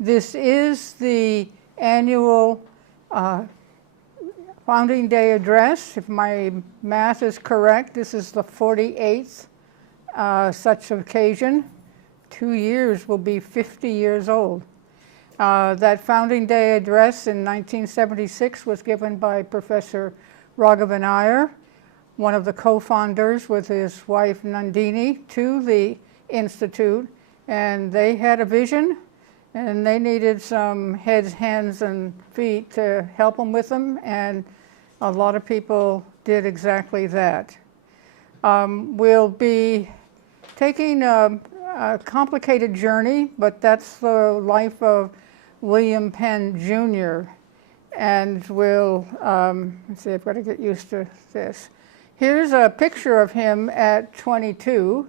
This is the annual Founding Day address. If my math is correct, this is the 48th such occasion. 2 years will be 50 years old. That Founding Day address in 1976 was given by Professor Raghavan Iyer, one of the co-founders with his wife Nandini, to the Institute, and they had a vision and they needed some heads, hands, and feet to help them with them, and a lot of people did exactly that. We'll be taking a complicated journey, but that's the life of William Penn, Jr. And we'll, let's see, I've got to get used to this. Here's a picture of him at 22.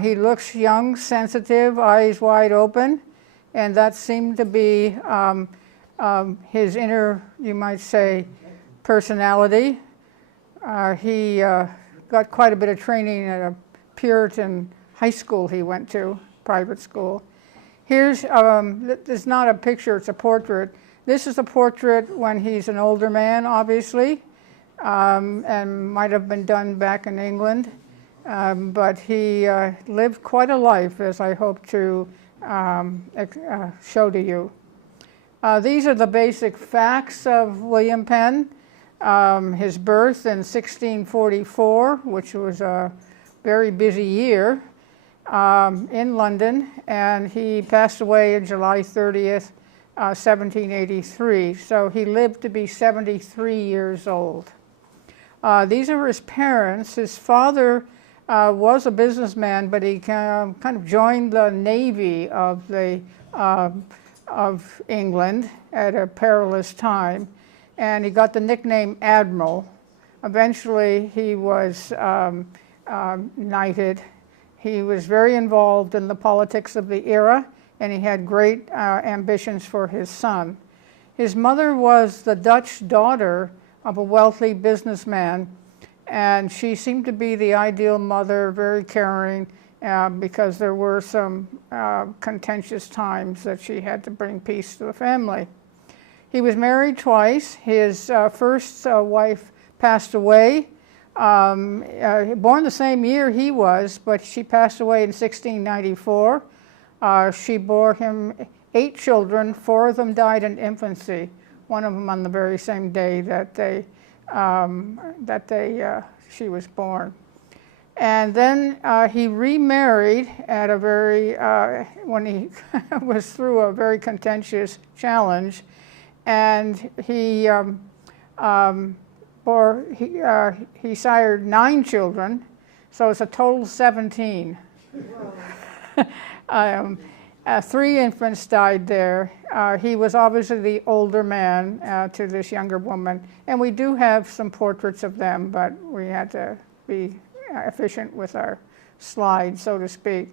He looks young, sensitive, eyes wide open, and that seemed to be his inner, you might say, personality. He got quite a bit of training at a Puritan high school he went to, private school. Here's, this is not a picture, it's a portrait. This is a portrait when he's an older man, obviously, and might have been done back in England. But he lived quite a life, as I hope to show to you. These are the basic facts of William Penn. His birth in 1644, which was a very busy year in London, and he passed away on July 30th, 1783. So he lived to be 73 years old. These are his parents. His father was a businessman, but he kind of joined the Navy of England at a perilous time, and he got the nickname Admiral. Eventually, he was knighted. He was very involved in the politics of the era, and he had great ambitions for his son. His mother was the Dutch daughter of a wealthy businessman, and she seemed to be the ideal mother, very caring, because there were some contentious times that she had to bring peace to the family. He was married twice. His first wife passed away, born the same year he was, but she passed away in 1694. She bore him 8 children. 4 of them died in infancy, one of them on the very same day that she was born. And then he remarried at a very, when he was through a very contentious challenge, and he sired 9 children, so it's a total 17. 3 infants died there. He was obviously the older man to this younger woman, and we do have some portraits of them, but we had to be efficient with our slides, so to speak.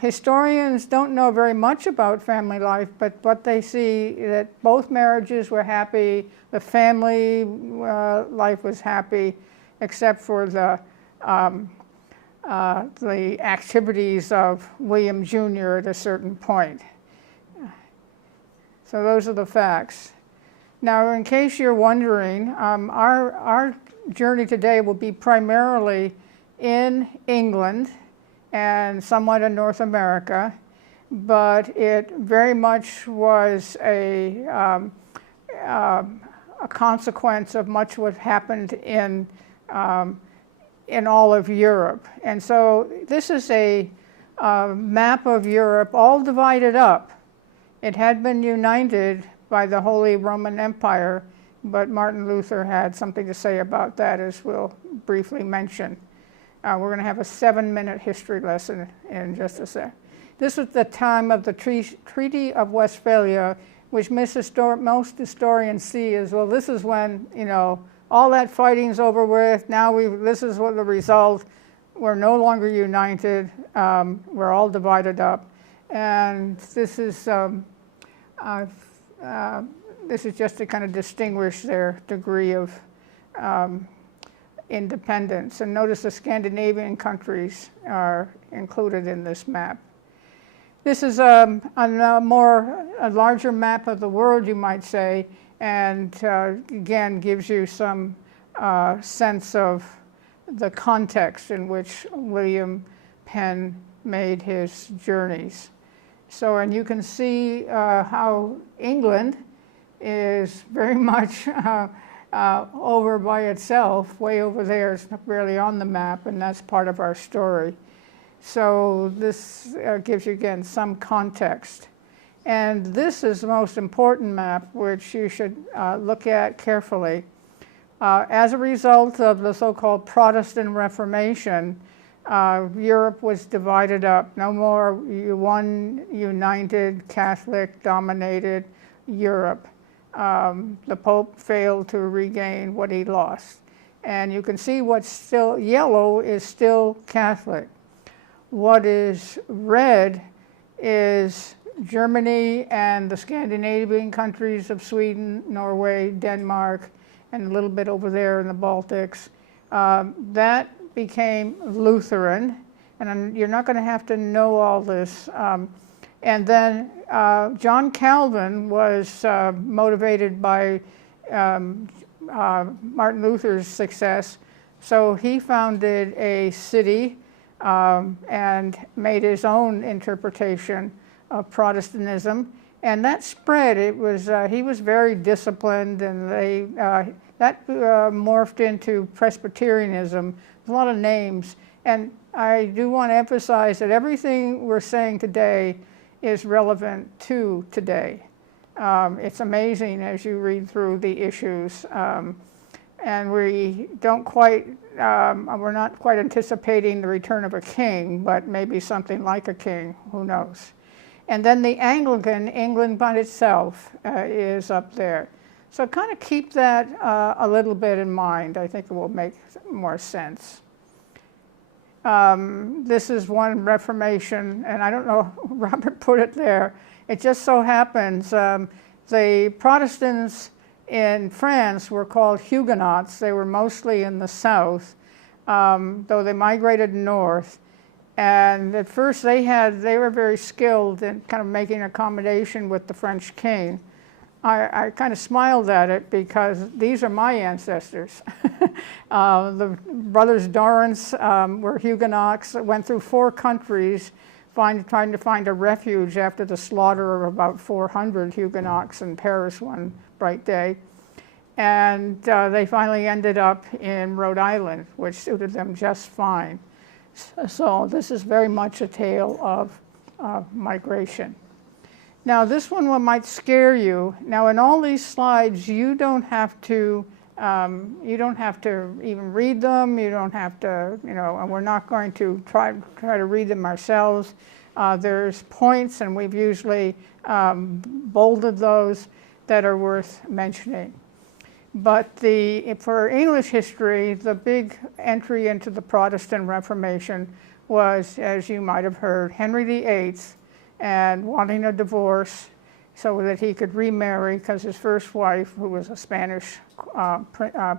Historians don't know very much about family life, but what they see that both marriages were happy, the family life was happy, except for the activities of William Jr. at a certain point. So those are the facts. Now, in case you're wondering, our journey today will be primarily in England and somewhat in North America, but it very much was a consequence of much what happened in all of Europe. And so this is a map of Europe all divided up. It had been united by the Holy Roman Empire, but Martin Luther had something to say about that, as we'll briefly mention. We're going to have a 7-minute history lesson in just a sec. This was the time of the Treaty of Westphalia, which most historians see as, well, this is when, you know, all that fighting's over with. Now this is what the result. We're no longer united. We're all divided up, and this is just to kind of distinguish their degree of independence. And notice the Scandinavian countries are included in this map. This is a larger map of the world, you might say, and again gives you some sense of the context in which William Penn made his journeys. So, and you can see how England is very much over by itself, way over there. It's not really on the map, and that's part of our story. So this gives you, again, some context. And this is the most important map, which you should look at carefully. As a result of the so-called Protestant Reformation, Europe was divided up. No more one united, Catholic-dominated Europe. The Pope failed to regain what he lost. And you can see what's still yellow is still Catholic. What is red is Germany and the Scandinavian countries of Sweden, Norway, Denmark, and a little bit over there in the Baltics. That became Lutheran, and you're not going to have to know all this. And then John Calvin was motivated by Martin Luther's success, so he founded a city and made his own interpretation of Protestantism, and that spread. It was he was very disciplined, and that morphed into Presbyterianism. A lot of names, and I do want to emphasize that everything we're saying today is relevant to today. It's amazing as you read through the issues, and we don't quite. We're not quite anticipating the return of a king, but maybe something like a king, who knows. And then the Anglican, England by itself, is up there. So kind of keep that a little bit in mind. I think it will make more sense. This is one Reformation, and I don't know, Robert put it there. It just so happens the Protestants in France were called Huguenots. They were mostly in the south, though they migrated north. And at first they were very skilled in kind of making accommodation with the French king. I kind of smiled at it because these are my ancestors. The brothers Dorrance were Huguenots, went through 4 countries trying to find a refuge after the slaughter of about 400 Huguenots in Paris one bright day. And they finally ended up in Rhode Island, which suited them just fine. So this is very much a tale of migration. Now this one might scare you. Now in all these slides, you don't have to even read them. You don't have to, and we're not going to try to read them ourselves. There's points, and we've usually bolded those that are worth mentioning. But for English history, the big entry into the Protestant Reformation was, as you might have heard, Henry VIII, and wanting a divorce so that he could remarry, because his first wife, who was a Spanish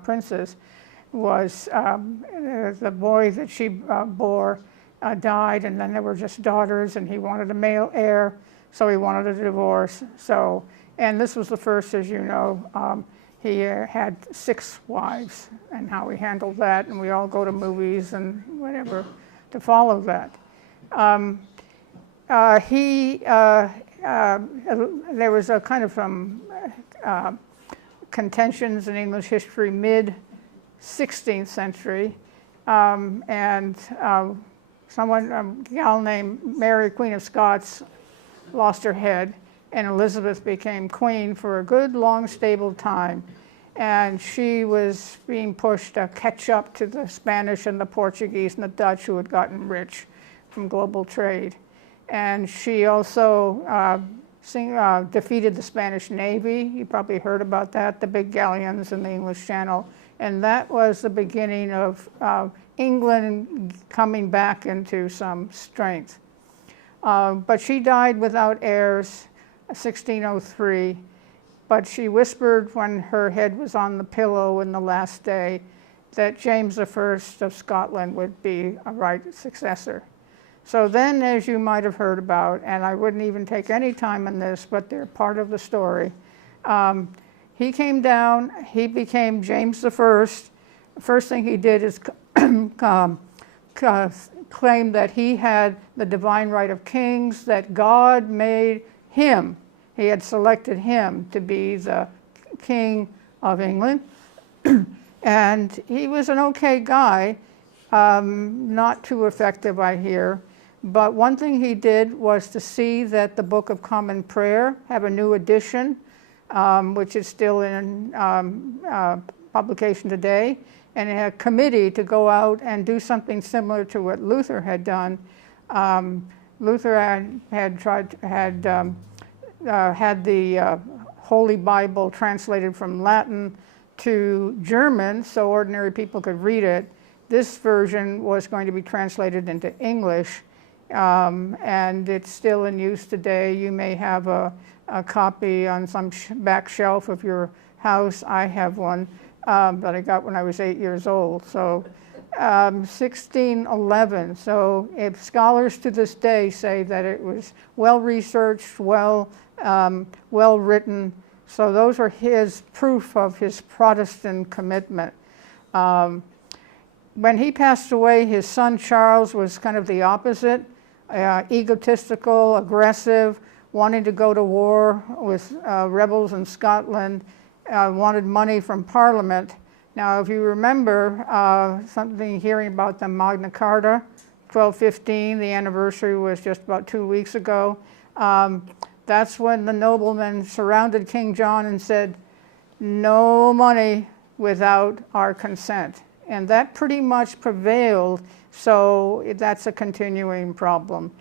princess, was the boy that she bore died, and then there were just daughters, and he wanted a male heir, so he wanted a divorce. So, and this was the first, as you know. He had 6 wives, and how he handled that, and we all go to movies and whatever to follow that. There was a kind of contentions in English history mid-16th century, and a gal named Mary, Queen of Scots, lost her head, and Elizabeth became queen for a good, long, stable time. And she was being pushed to catch up to the Spanish and the Portuguese and the Dutch, who had gotten rich from global trade. And she also defeated the Spanish Navy. You probably heard about that, the big galleons in the English Channel. And that was the beginning of England coming back into some strength. But she died without heirs, 1603, but she whispered when her head was on the pillow in the last day that James I of Scotland would be a right successor. So then, as you might have heard about, and I wouldn't even take any time on this, but they're part of the story, he came down, he became James the First. The first thing he did is claim that he had the divine right of kings, that God made him. He had selected him to be the king of England. And he was an okay guy, not too effective, I hear. But one thing he did was to see that the Book of Common Prayer have a new edition, which is still in publication today, and a committee to go out and do something similar to what Luther had done. Luther had the Holy Bible translated from Latin to German so ordinary people could read it. This version was going to be translated into English, and it's still in use today. You may have a copy on some back shelf of your house. I have one that I got when I was 8 years old. So 1611. So if scholars to this day say that it was well researched, well written. So those are his proof of his Protestant commitment. When he passed away, his son Charles was kind of the opposite, egotistical, aggressive, wanting to go to war with rebels in Scotland, wanted money from Parliament. Now, if you remember something hearing about the Magna Carta, 1215, the anniversary was just about 2 weeks ago. That's when the noblemen surrounded King John and said, no money without our consent. And that pretty much prevailed, so that's a continuing problem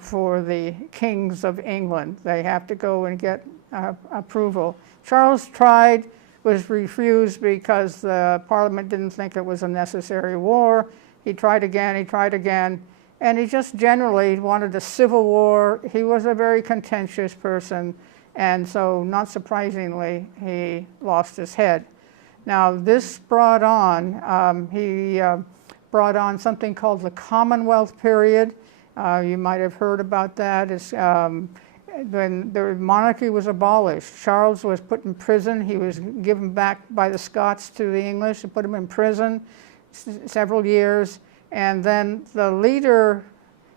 for the kings of England. They have to go and get approval. Charles tried, was refused because the Parliament didn't think it was a necessary war. He tried again, and he just generally wanted a civil war. He was a very contentious person, and so not surprisingly, he lost his head. Now this brought on, brought on something called the Commonwealth period. You might have heard about that. It's, when the monarchy was abolished, Charles was put in prison. He was given back by the Scots to the English and put him in prison several years. And then the leader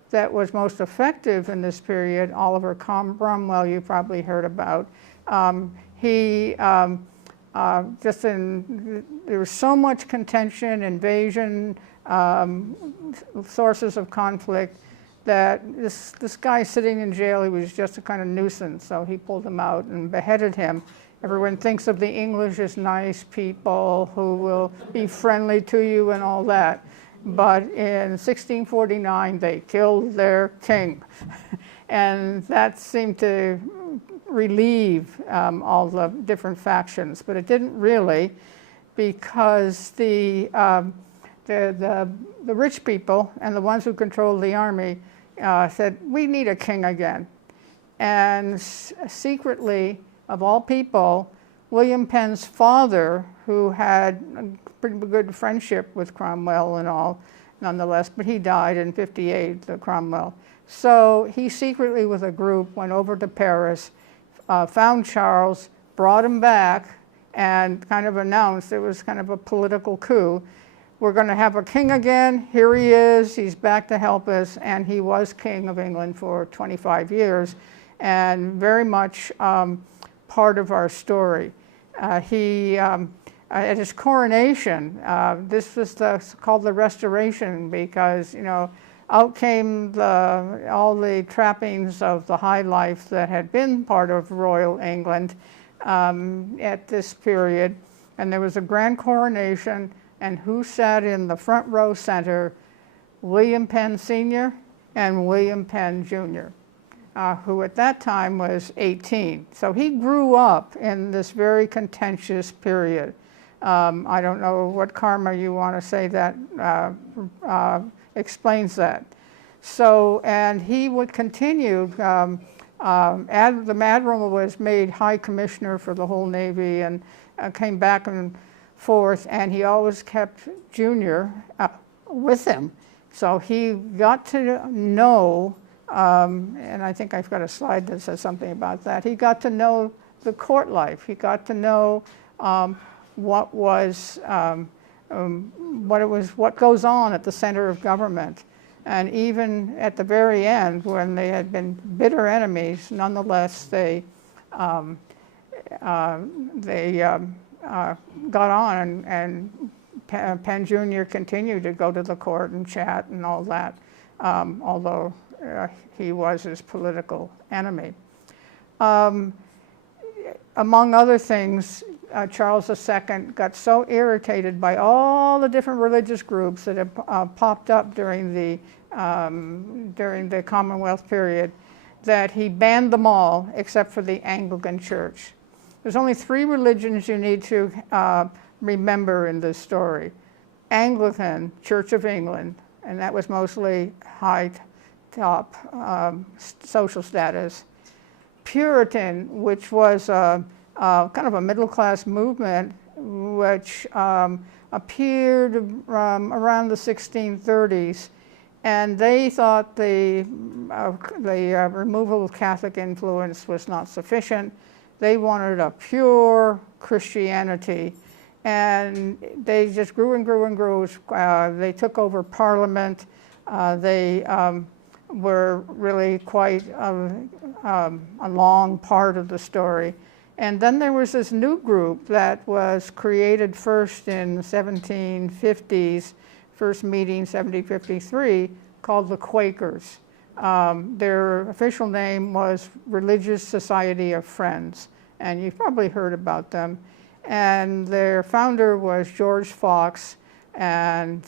that was most effective in this period, Oliver Cromwell, you probably heard about, there was so much contention, invasion, sources of conflict, that this guy sitting in jail, he was just a kind of nuisance, so he pulled him out and beheaded him. Everyone thinks of the English as nice people who will be friendly to you and all that. But in 1649, they killed their king. And that seemed to relieve all the different factions, but it didn't really, because the rich people and the ones who controlled the army said, we need a king again. And secretly, of all people, William Penn's father, who had a pretty good friendship with Cromwell and all, nonetheless, but he died in '58, the Cromwell. So he secretly, with a group, went over to Paris, found Charles, brought him back, and kind of announced it was kind of a political coup. We're going to have a king again. Here he is. He's back to help us. And he was king of England for 25 years, and very much part of our story. At his coronation, this was called the Restoration, because, you know, out came all the trappings of the high life that had been part of royal England at this period. And there was a grand coronation, and who sat in the front row center? William Penn Sr. and William Penn Jr., who at that time was 18. So he grew up in this very contentious period. I don't know what karma you want to say that explains that. So, and he would continue, the Admiral was made High Commissioner for the whole Navy, and came back and forth, and he always kept Junior with him. So he got to know, and I think I've got a slide that says something about that. He got to know the court life. He got to know what goes on at the center of government. And even at the very end, when they had been bitter enemies, nonetheless they got on, and Penn Jr. continued to go to the court and chat and all that, although he was his political enemy. Among other things, Charles II got so irritated by all the different religious groups that had popped up during the Commonwealth period that he banned them all except for the Anglican Church. There's only 3 religions you need to remember in this story. Anglican, Church of England, and that was mostly high top social status. Puritan, which was kind of a middle-class movement which appeared around the 1630s, and they thought the removal of Catholic influence was not sufficient. They wanted a pure Christianity, and they just grew and grew and grew. They took over Parliament. They were really quite a long part of the story. And then there was this new group that was created first in the 1750s, first meeting 1753, called the Quakers. Their official name was Religious Society of Friends, and you've probably heard about them. And their founder was George Fox, and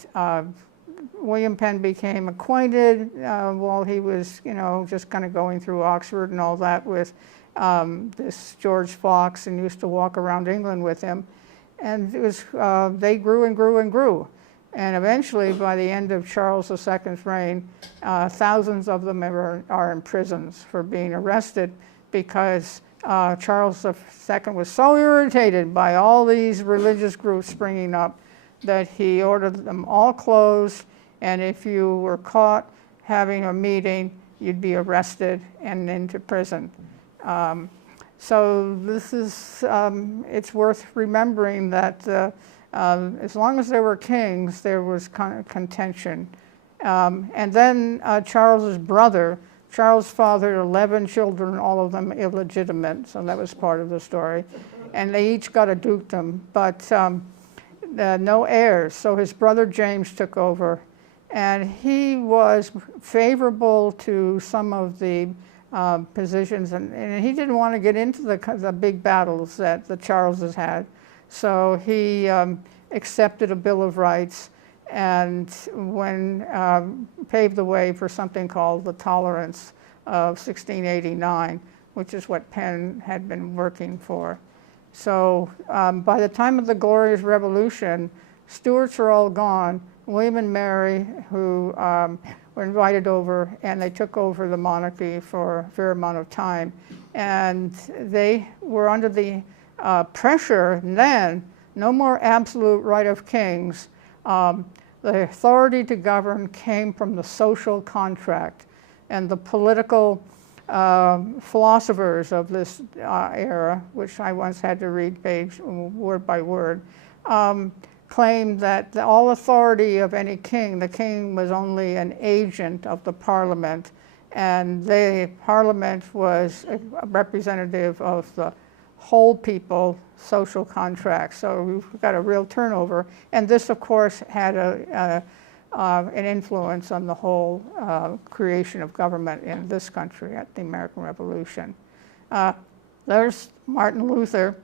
William Penn became acquainted while he was, just kind of going through Oxford and all that with this George Fox, and used to walk around England with him. And it was, they grew and grew and grew. And eventually, by the end of Charles II's reign, thousands of them are in prisons for being arrested because Charles II was so irritated by all these religious groups springing up that he ordered them all closed, and if you were caught having a meeting, you'd be arrested and into prison. So this is, it's worth remembering that as long as there were kings, there was kind of contention. And then Charles's brother, Charles fathered 11 children, all of them illegitimate, so that was part of the story. And they each got a dukedom, but no heirs, so his brother James took over. And he was favorable to some of the positions, and he didn't want to get into the big battles that the Charleses had. So he accepted a Bill of Rights, and paved the way for something called the Tolerance of 1689, which is what Penn had been working for. So by the time of the Glorious Revolution, Stuarts are all gone. William and Mary, who were invited over, and they took over the monarchy for a fair amount of time. And they were under the pressure then, no more absolute right of kings. The authority to govern came from the social contract, and the political philosophers of this era, which I once had to read word by word, claimed that all authority of any king, the king was only an agent of the parliament, and the parliament was a representative of the whole people social contract. So we've got a real turnover, and this of course had an influence on the whole creation of government in this country at the American Revolution. There's Martin Luther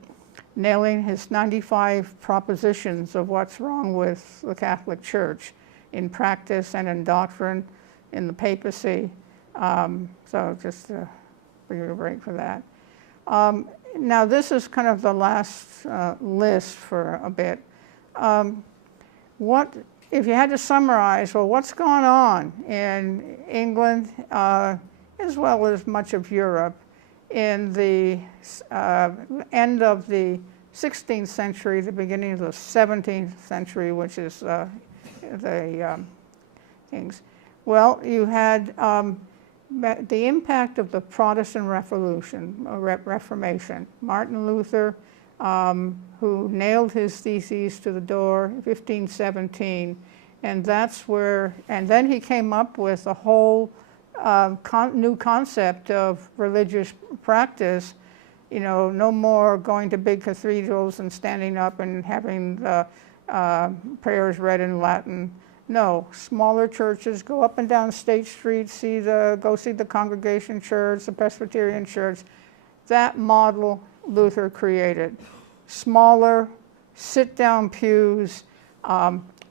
nailing his 95 propositions of what's wrong with the Catholic Church in practice and in doctrine, in the papacy. So just to give you a break for that. Now this is kind of the last list for a bit. If you had to summarize, well, what's gone on in England as well as much of Europe in the end of the 16th century, the beginning of the 17th century, which is the things. Well, you had the impact of the Protestant Reformation. Martin Luther, who nailed his theses to the door in 1517, and that's where, and then he came up with a whole new concept of religious practice. You know, no more going to big cathedrals and standing up and having the prayers read in Latin. No, smaller churches, go up and down State Street, go see the Congregation Church, the Presbyterian Church. That model Luther created. Smaller, sit-down pews,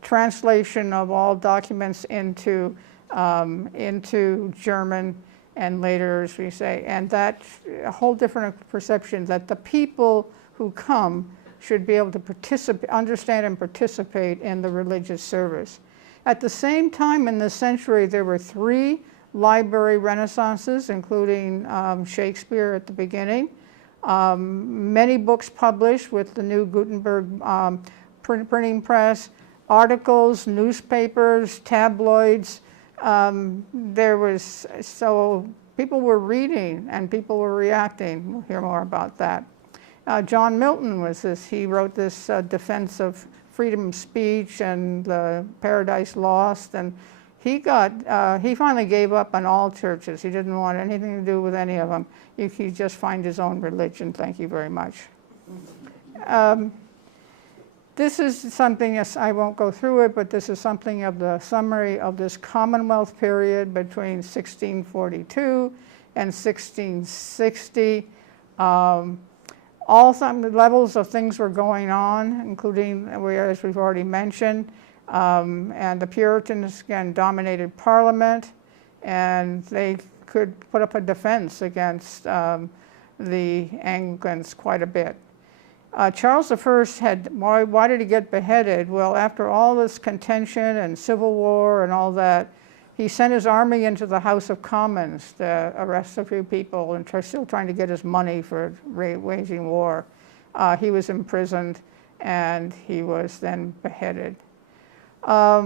translation of all documents into German, and later, as we say, and that a whole different perception that the people who come should be able to participate, understand and participate in the religious service. At the same time in this century, there were 3 library renaissances, including Shakespeare at the beginning. Many books published with the new Gutenberg printing press, articles, newspapers, tabloids. So people were reading and people were reacting. We'll hear more about that. John Milton was this, he wrote this defense of freedom of speech and Paradise Lost, and he finally gave up on all churches. He didn't want anything to do with any of them. He could just find his own religion. Thank you very much. This is something, I won't go through it, but this is something of the summary of this Commonwealth period between 1642 and 1660. All levels of things were going on, including, as we've already mentioned, and the Puritans, again, dominated Parliament, and they could put up a defense against the Anglicans quite a bit. Charles I why did he get beheaded? Well, after all this contention and civil war and all that, he sent his army into the House of Commons to arrest a few people and still trying to get his money for waging war. He was imprisoned and he was then beheaded. At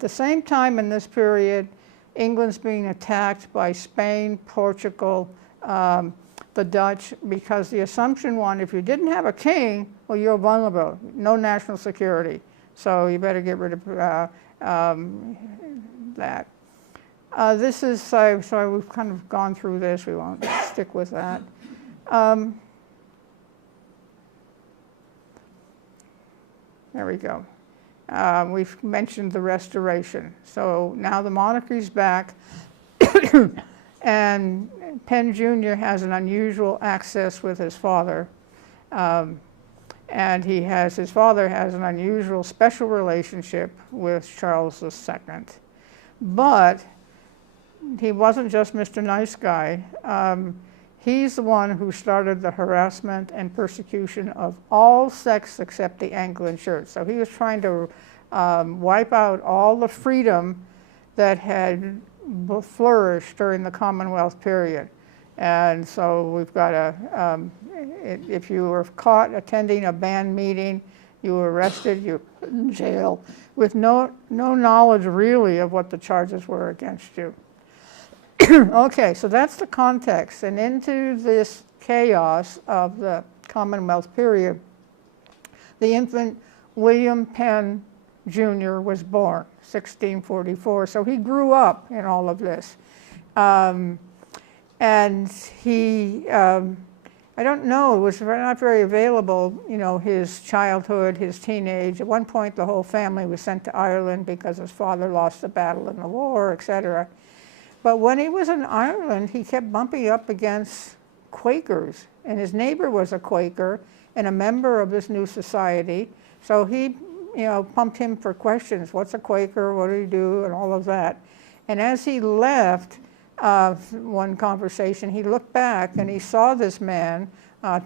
the same time in this period, England's being attacked by Spain, Portugal, the Dutch, because the assumption was if you didn't have a king, well, you're vulnerable, no national security. So you better get rid of that. This is, so we've kind of gone through this, we won't stick with that. There we go. We've mentioned the Restoration. So now the monarchy's back, and Penn Jr. has an unusual access with his father. And his father has an unusual special relationship with Charles II. But he wasn't just Mr. Nice Guy. He's the one who started the harassment and persecution of all sects except the Anglican Church. So he was trying to wipe out all the freedom that had flourished during the Commonwealth period. And so we've got if you were caught attending a banned meeting, you were arrested, you were put in jail with no knowledge really of what the charges were against you. Okay, so that's the context. And into this chaos of the Commonwealth period, the infant William Penn Jr. was born, 1644. So he grew up in all of this. And he, I don't know, it was not very available, his childhood, his teenage. At one point, the whole family was sent to Ireland because his father lost the battle in the war, etc. But when he was in Ireland, he kept bumping up against Quakers. And his neighbor was a Quaker and a member of this new society. So he, pumped him for questions. What's a Quaker? What do you do? And all of that. And as he left, one conversation, he looked back and he saw this man,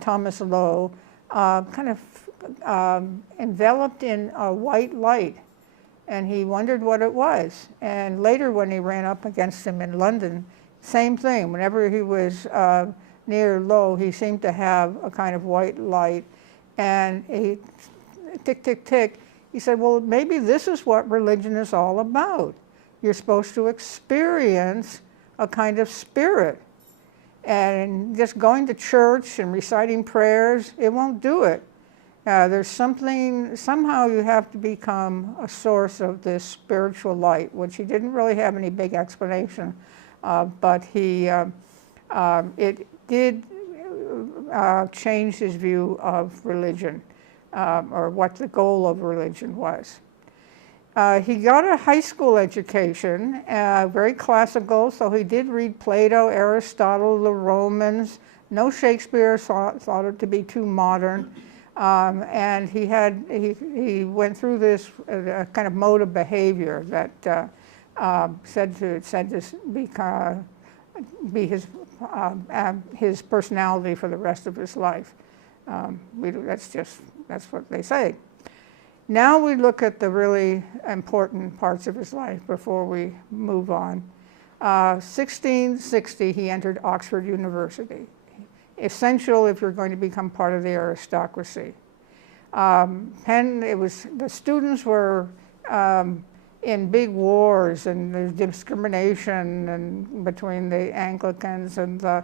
Thomas Lowe, kind of enveloped in a white light, and he wondered what it was. And later when he ran up against him in London, same thing. Whenever he was near Lowe, he seemed to have a kind of white light, and he, tick, tick, tick, he said, well, maybe this is what religion is all about. You're supposed to experience a kind of spirit. And just going to church and reciting prayers, it won't do it. There's something, somehow you have to become a source of this spiritual light, which he didn't really have any big explanation, but it did change his view of religion, or what the goal of religion was. He got a high school education, very classical, so he did read Plato, Aristotle, the Romans. No Shakespeare, thought it to be too modern. And he went through this kind of mode of behavior that said to be his personality for the rest of his life. That's what they say. Now we look at the really important parts of his life before we move on. 1660, he entered Oxford University. Essential if you're going to become part of the aristocracy. The students were in big wars, and there's discrimination and between the Anglicans and the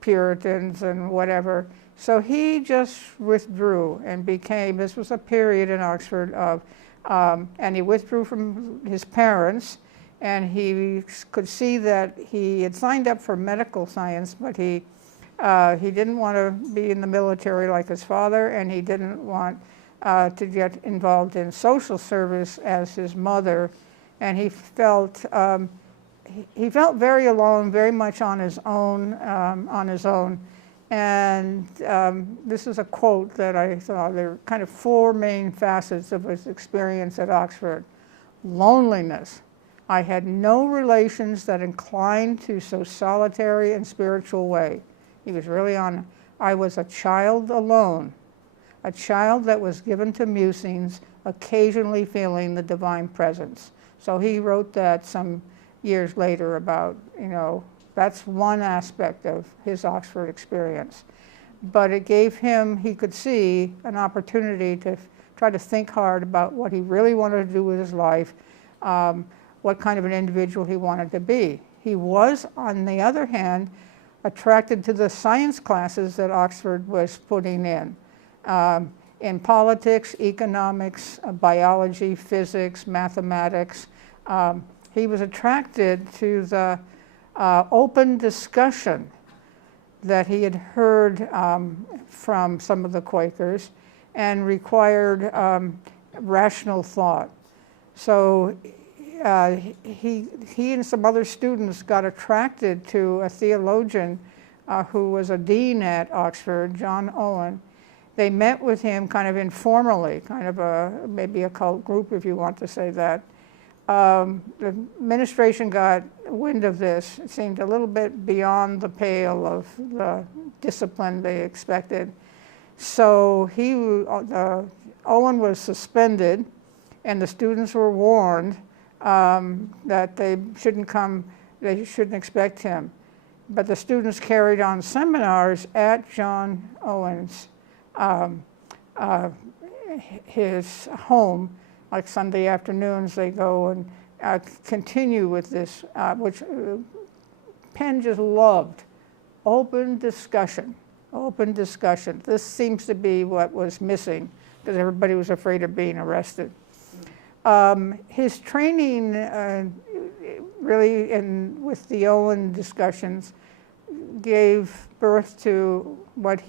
Puritans and whatever. So he just withdrew and this was a period in Oxford of, and he withdrew from his parents, and he could see that he had signed up for medical science, but he didn't want to be in the military like his father, and he didn't want to get involved in social service as his mother, and he felt very alone, very much on his own. And this is a quote that I thought there are kind of four main facets of his experience at Oxford. Loneliness. I had no relations that inclined to so solitary and spiritual way. He was really on, I was a child alone, a child that was given to musings, occasionally feeling the divine presence. So he wrote that some years later about, that's one aspect of his Oxford experience. But it gave him, he could see, an opportunity to try to think hard about what he really wanted to do with his life, what kind of an individual he wanted to be. He was, on the other hand, attracted to the science classes that Oxford was putting in politics, economics, biology, physics, mathematics. He was attracted to the open discussion that he had heard from some of the Quakers and required rational thought. So he and some other students got attracted to a theologian who was a dean at Oxford, John Owen. They met with him kind of informally, kind of maybe a cult group if you want to say that. The administration got wind of this. It seemed a little bit beyond the pale of the discipline they expected. So Owen was suspended, and the students were warned that they shouldn't expect him. But the students carried on seminars at John Owen's, his home. Like Sunday afternoons, they go and continue with this, which Penn just loved. Open discussion, open discussion. This seems to be what was missing because everybody was afraid of being arrested. His training really, with the Owen discussions, gave birth to what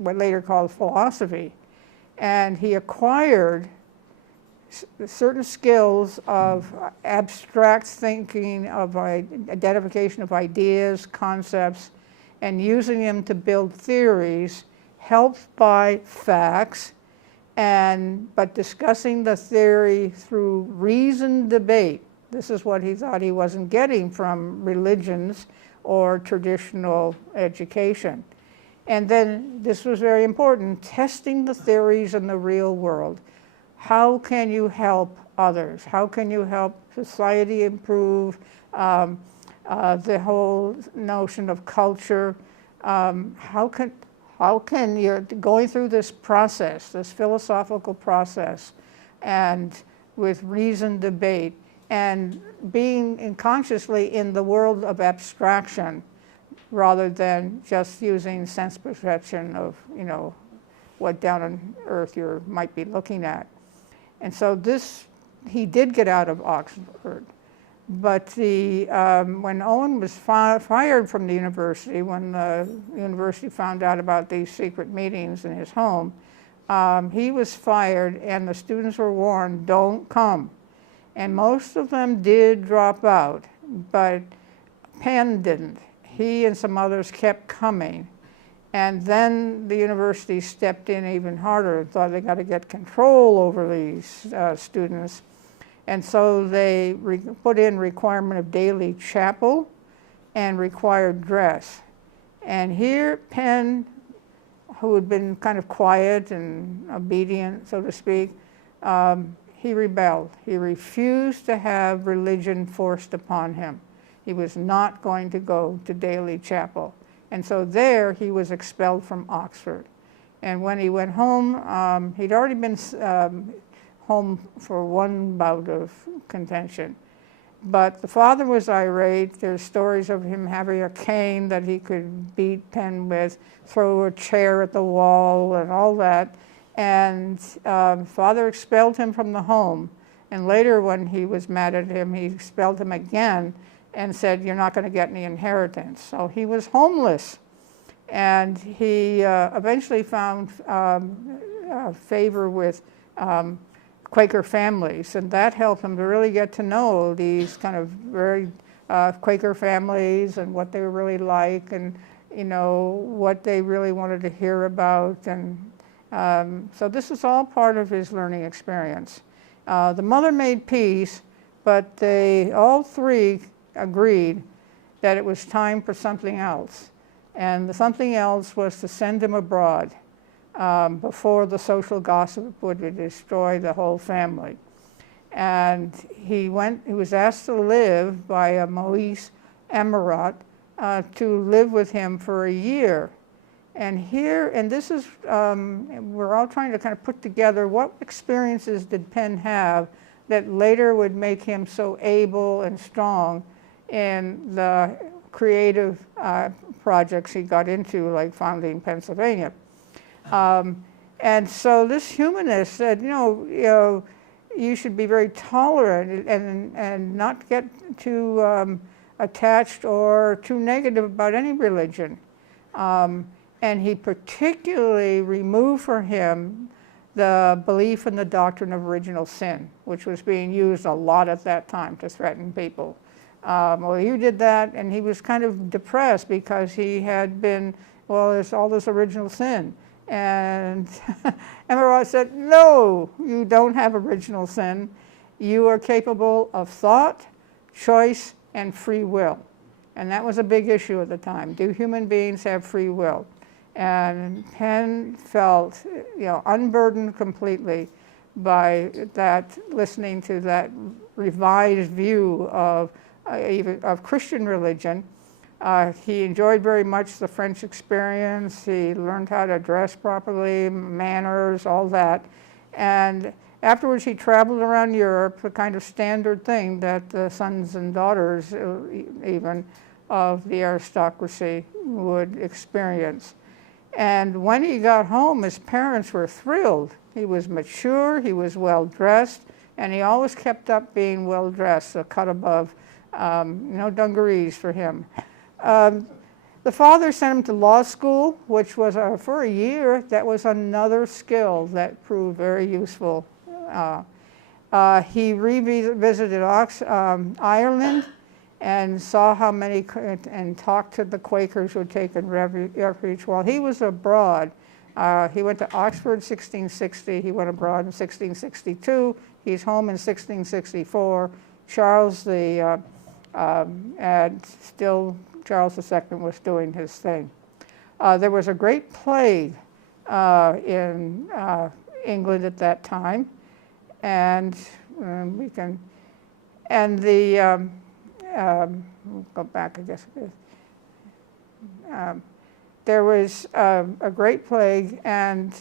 later called philosophy. And he acquired certain skills of abstract thinking, of identification of ideas, concepts, and using them to build theories, helped by facts, but discussing the theory through reasoned debate. This is what he thought he wasn't getting from religions or traditional education. And then, this was very important, testing the theories in the real world. How can you help others? How can you help society improve? The whole notion of culture. How can you, going through this process, this philosophical process, and with reasoned debate, and being consciously in the world of abstraction rather than just using sense perception of, you know, what down on earth you might be looking at. And so this, he did get out of Oxford. But when Owen was fired from the university, when the university found out about these secret meetings in his home, he was fired, and the students were warned, don't come. And most of them did drop out, but Penn didn't. He and some others kept coming. And then the university stepped in even harder and thought they got to get control over these students. And so they put in requirement of daily chapel and required dress. And here Penn, who had been kind of quiet and obedient, so to speak, he rebelled. He refused to have religion forced upon him. He was not going to go to daily chapel. And so there he was expelled from Oxford. And when he went home, he'd already been home for one bout of contention. But the father was irate. There's stories of him having a cane that he could beat Penn with, throw a chair at the wall and all that. And father expelled him from the home. And later when he was mad at him, he expelled him again and said, you're not going to get any inheritance. So he was homeless. And he eventually found favor with Quaker families, and that helped him to really get to know these kind of very Quaker families and what they were really like, and you know what they really wanted to hear about. And so this is all part of his learning experience. The mother made peace, but they all three agreed that it was time for something else, and the something else was to send him abroad. Before the social gossip would destroy the whole family. And he was asked to live by a Moise Emirat to live with him for a year. And this is, we're all trying to kind of put together what experiences did Penn have that later would make him so able and strong in the creative projects he got into, like founding Pennsylvania. And so this humanist said, you know, you should be very tolerant and not get too attached or too negative about any religion. And he particularly removed for him the belief in the doctrine of original sin, which was being used a lot at that time to threaten people. Well, you did that, and he was kind of depressed because he had been, well, there's all this original sin. And Emirat said, no, you don't have original sin. You are capable of thought, choice, and free will. And that was a big issue at the time. Do human beings have free will? And Penn felt, you know, unburdened completely by that, listening to that revised view of Christian religion. He enjoyed very much the French experience. He learned how to dress properly, manners, all that. And afterwards he traveled around Europe, the kind of standard thing that the sons and daughters even of the aristocracy would experience. And when he got home, his parents were thrilled. He was mature, he was well dressed, and he always kept up being well dressed, a cut above, no dungarees for him. The father sent him to law school, which was for a year. That was another skill that proved very useful. He revisited Ireland and saw how many, and talked to the Quakers who had taken refuge while he was abroad. He went to Oxford in 1660. He went abroad in 1662. He's home in 1664. Charles and still Charles II was doing his thing. There was a great plague in England at that time, and we'll go back, I guess. There was a great plague, and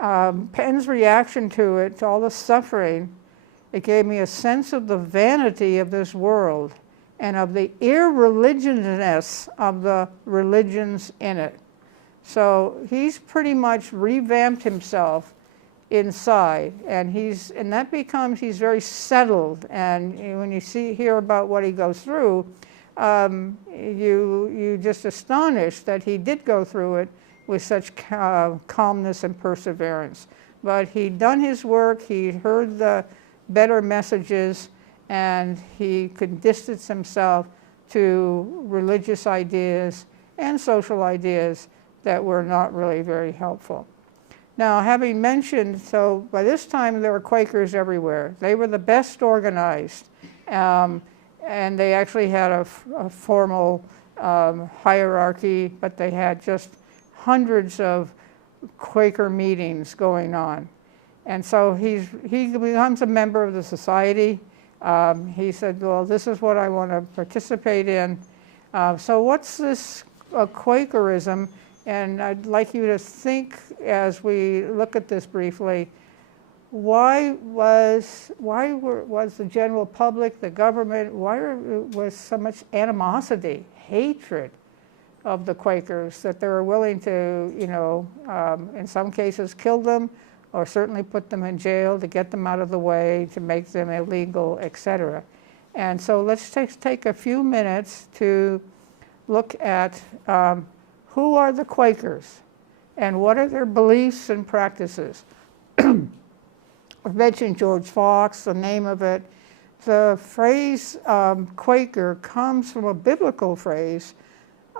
Penn's reaction to it, to all the suffering, it gave me a sense of the vanity of this world and of the irreligiousness of the religions in it. So he's pretty much revamped himself inside, and he's very settled. And when you hear about what he goes through, you just astonished that he did go through it with such calmness and perseverance. But he'd done his work, he heard the better messages, and he could distance himself to religious ideas and social ideas that were not really very helpful. Now, having mentioned, so by this time there were Quakers everywhere. They were the best organized, and they actually had a formal hierarchy, but they had just hundreds of Quaker meetings going on. And so he becomes a member of the society. He said, well, this is what I want to participate in. So what's this Quakerism? And I'd like you to think, as we look at this briefly, why was the general public, the government, why was so much animosity, hatred of the Quakers, that they were willing to, in some cases kill them, or certainly put them in jail to get them out of the way, to make them illegal, etc. And so let's take a few minutes to look at who are the Quakers and what are their beliefs and practices. I've mentioned George Fox, the name of it. The phrase Quaker comes from a biblical phrase,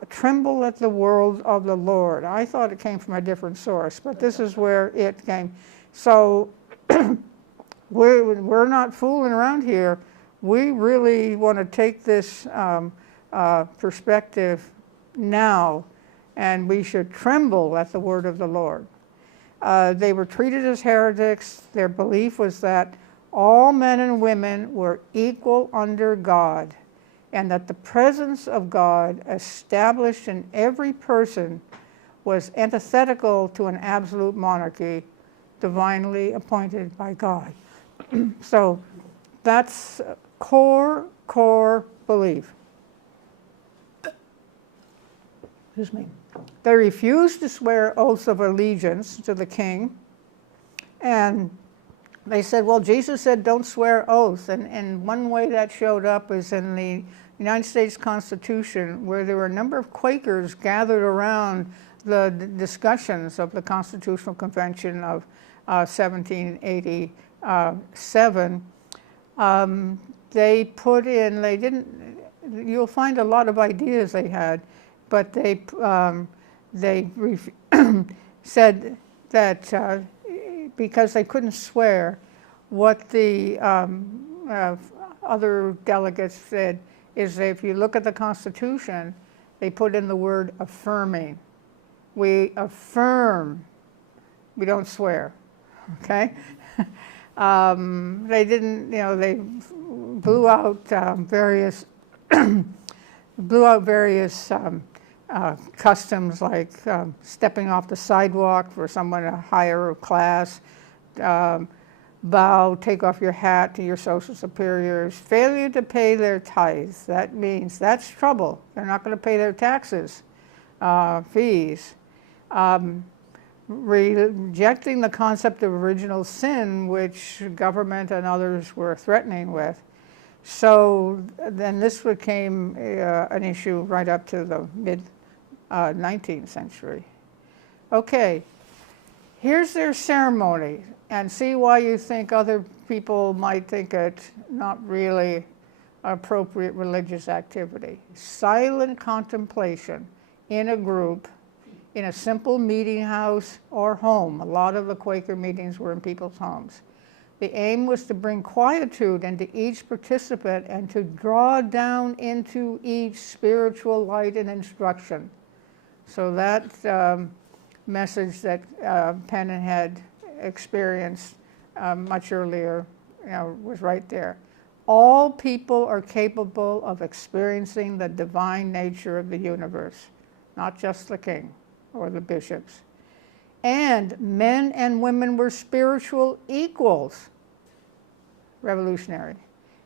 tremble at the word of the Lord. I thought it came from a different source, but this is where it came. So we're not fooling around here. We really want to take this perspective now, and we should tremble at the word of the Lord. They were treated as heretics. Their belief was that all men and women were equal under God, and that the presence of God established in every person was antithetical to an absolute monarchy divinely appointed by God. So that's core belief. Excuse me. They refused to swear oaths of allegiance to the king, and they said, well, Jesus said don't swear oaths, and one way that showed up is in the United States Constitution, where there were a number of Quakers gathered around the discussions of the Constitutional Convention of 1787. They put in, you'll find a lot of ideas they had, but they said that because they couldn't swear, what the other delegates said is that if you look at the Constitution, they put in the word affirming. We affirm, we don't swear, okay? They didn't, they blew out various customs like stepping off the sidewalk for someone in a higher class, bow, take off your hat to your social superiors, failure to pay their tithes. That means that's trouble. They're not going to pay their taxes, fees. Rejecting the concept of original sin, which government and others were threatening with. So then this became an issue right up to the mid-19th century. Okay, here's their ceremony, and see why you think other people might think it not really appropriate religious activity. Silent contemplation in a group, in a simple meeting house or home. A lot of the Quaker meetings were in people's homes. The aim was to bring quietude into each participant and to draw down into each spiritual light and instruction. So that message that Penn had experienced much earlier, was right there. All people are capable of experiencing the divine nature of the universe, not just the king or the bishops. and men and women were spiritual equals. Revolutionary.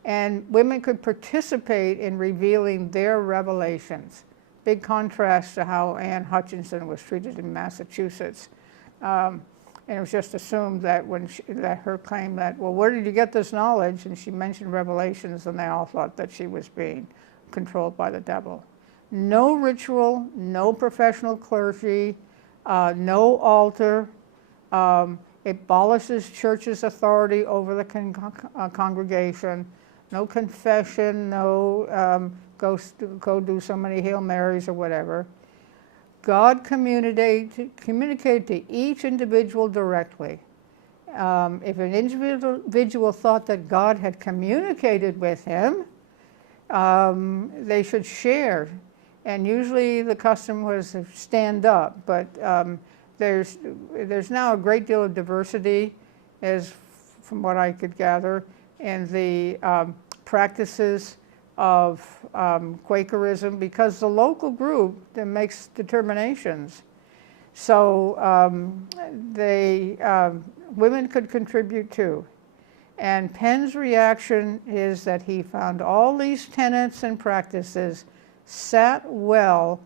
And women could participate in revealing their revelations. Big contrast to how Anne Hutchinson was treated in Massachusetts. And it was just assumed that that her claim that, well, where did you get this knowledge? And she mentioned revelations, and they all thought that she was being controlled by the devil. No ritual, no professional clergy, no altar. It abolishes church's authority over the congregation. No confession, no go do so many Hail Marys or whatever. God communicated to each individual directly. If an individual thought that God had communicated with him, they should share. And usually the custom was to stand up, but there's now a great deal of diversity, as from what I could gather, in the practices of Quakerism, because the local group that makes determinations. So women could contribute too. And Penn's reaction is that he found all these tenets and practices sat well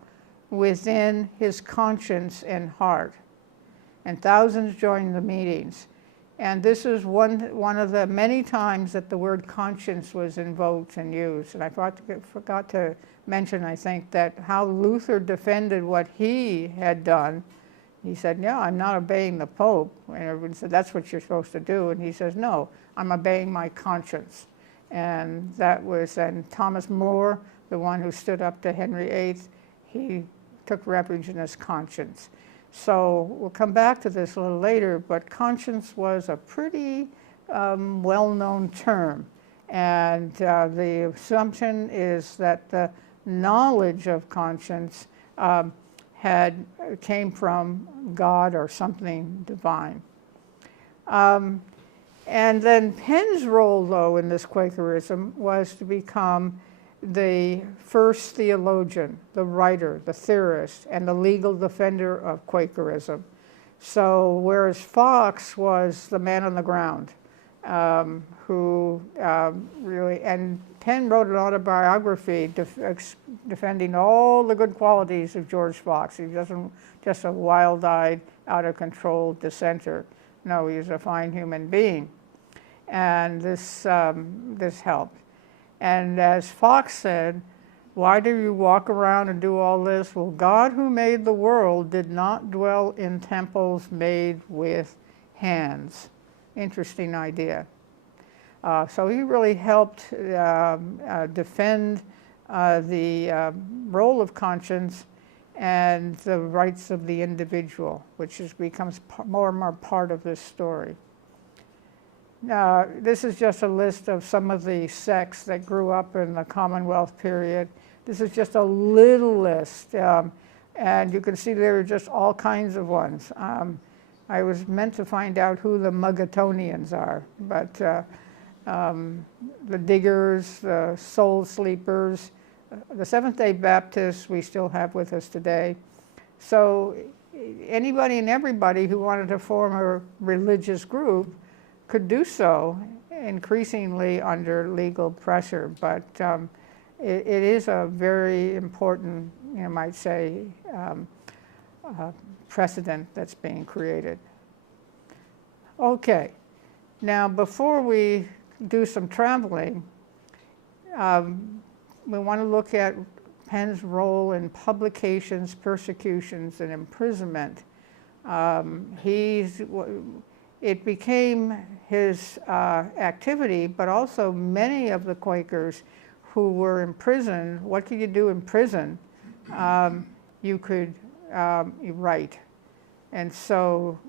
within his conscience and heart. And thousands joined the meetings. And this is one of the many times that the word conscience was invoked and used. And I forgot to mention, I think, that how Luther defended what he had done. He said, no, I'm not obeying the Pope. And everyone said, that's what you're supposed to do. And he says, no, I'm obeying my conscience. And that was, and Thomas More, the one who stood up to Henry VIII, he took refuge in his conscience. So we'll come back to this a little later, but conscience was a pretty well-known term. And the assumption is that the knowledge of conscience came from God or something divine. And then Penn's role, though, in this Quakerism was to become the first theologian, the writer, the theorist, and the legal defender of Quakerism. So whereas Fox was the man on the ground, who really, and Penn wrote an autobiography defending all the good qualities of George Fox. He wasn't just a wild-eyed, out-of-control dissenter. No, he was a fine human being. And this helped. And as Fox said, why do you walk around and do all this? Well, God who made the world did not dwell in temples made with hands. Interesting idea. So he really helped defend the role of conscience and the rights of the individual, which becomes more and more part of this story. This is just a list of some of the sects that grew up in the Commonwealth period. This is just a little list, and you can see there are just all kinds of ones. I was meant to find out who the Muggetonians are, but the Diggers, the Soul Sleepers, the Seventh-day Baptists we still have with us today. So anybody and everybody who wanted to form a religious group could do so, increasingly under legal pressure, but it is a very important, you might say, precedent that's being created. Okay, now before we do some traveling, we want to look at Penn's role in publications, persecutions, and imprisonment. It became his activity, but also many of the Quakers who were imprisoned. What could you do in prison? You could write. And so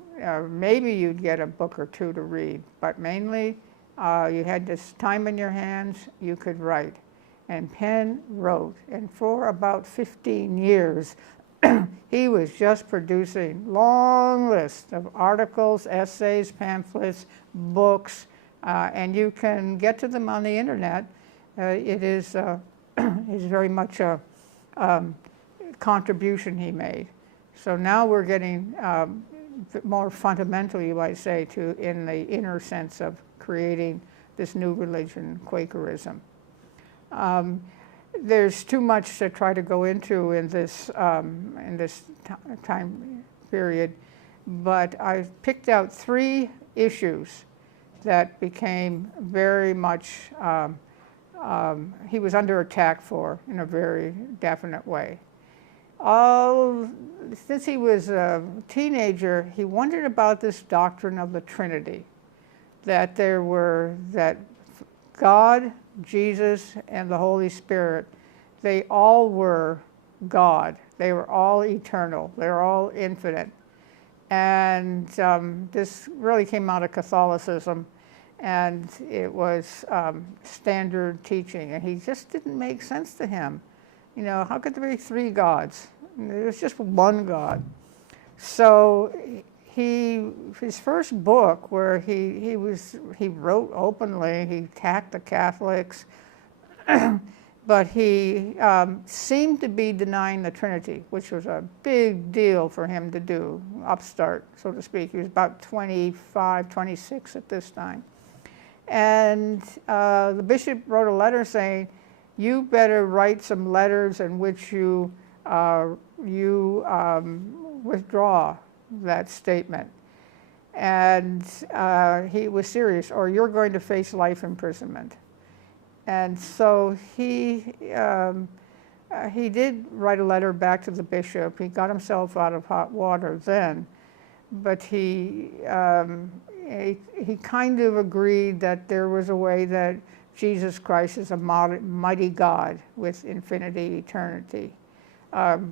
maybe you'd get a book or two to read, but mainly you had this time in your hands, you could write. And Penn wrote, and for about 15 years, he was just producing long lists of articles, essays, pamphlets, books, and you can get to them on the internet. It is very much a contribution he made. So now we're getting more fundamental, you might say, to in the inner sense of creating this new religion, Quakerism. There's too much to try to go into in this time period, but I picked out 3 issues that became very much, he was under attack for in a very definite way. Since he was a teenager, he wondered about this doctrine of the Trinity, that that God, Jesus, and the Holy Spirit, they all were God. They were all eternal. They were all infinite. And this really came out of Catholicism, and it was standard teaching, and he just didn't make sense to him. You know, how could there be 3 gods? There's just one God. So his first book, where he wrote openly, he attacked the Catholics, but he seemed to be denying the Trinity, which was a big deal for him to do, upstart, so to speak. He was about 25, 26 at this time. And the bishop wrote a letter saying, you better write some letters in which you withdraw that statement. And he was serious, or you're going to face life imprisonment. And so he did write a letter back to the bishop. He got himself out of hot water then, but he kind of agreed that there was a way that Jesus Christ is a mighty God with infinity, eternity.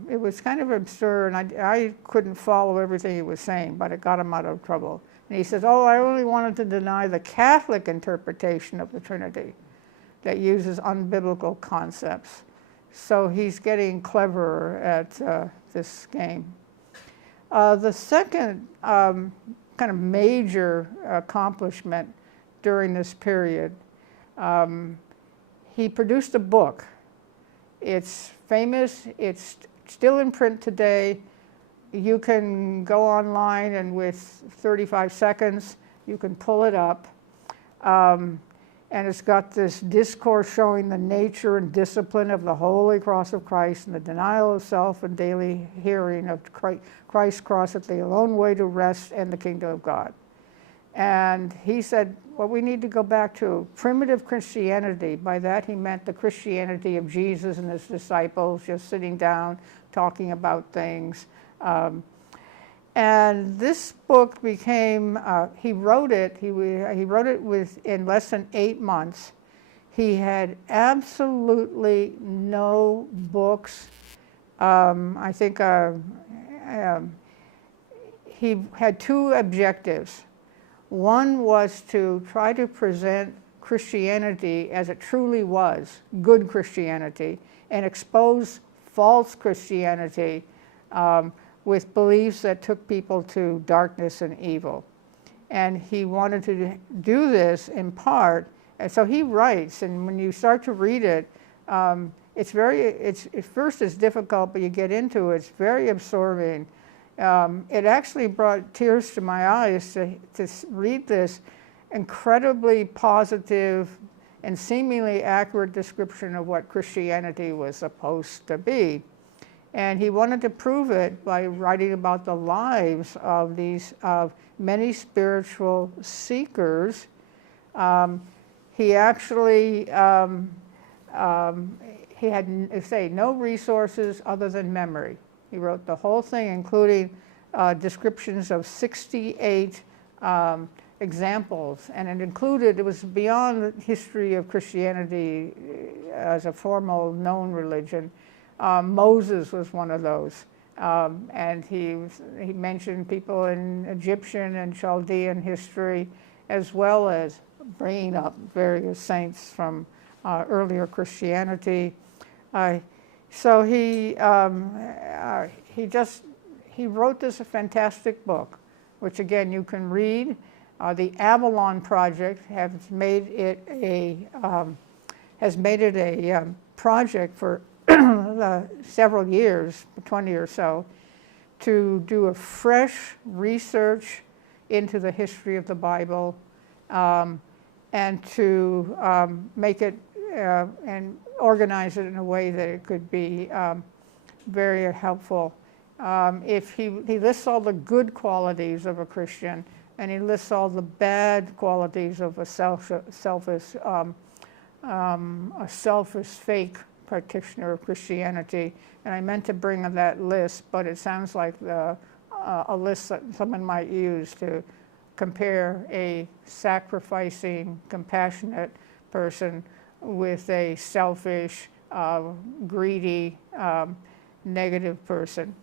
It was kind of absurd, and I couldn't follow everything he was saying, but it got him out of trouble. And he says, oh, I only wanted to deny the Catholic interpretation of the Trinity that uses unbiblical concepts. So he's getting cleverer at this game. The second kind of major accomplishment during this period, he produced a book. It's famous, it's still in print today. You can go online and with 35 seconds, you can pull it up. And it's got this discourse showing the nature and discipline of the Holy Cross of Christ and the denial of self and daily hearing of Christ's cross as the alone way to rest and the kingdom of God. And he said, well, we need to go back to primitive Christianity. By that he meant the Christianity of Jesus and his disciples, just sitting down, talking about things. And this book became, he wrote it in less than 8 months. He had absolutely no books. I think he had 2 objectives. One was to try to present Christianity as it truly was, good Christianity, and expose false Christianity with beliefs that took people to darkness and evil. And he wanted to do this in part, and so he writes, and when you start to read it, at first it's difficult, but you get into it, it's very absorbing. It actually brought tears to my eyes to read this incredibly positive and seemingly accurate description of what Christianity was supposed to be. And he wanted to prove it by writing about the lives of these many spiritual seekers. He actually he had, no resources other than memory. He wrote the whole thing, including descriptions of 68 examples, and it was beyond the history of Christianity as a formal known religion. Moses was one of those, and he mentioned people in Egyptian and Chaldean history, as well as bringing up various saints from earlier Christianity. So he wrote this a fantastic book, which again you can read. The Avalon Project has made it a project for several years, 20 or so, to do a fresh research into the history of the Bible, and to make it and organize it in a way that it could be very helpful. If he lists all the good qualities of a Christian, and he lists all the bad qualities of a selfish fake practitioner of Christianity. And I meant to bring that list, but it sounds like a list that someone might use to compare a sacrificing, compassionate person with a selfish, greedy, negative person.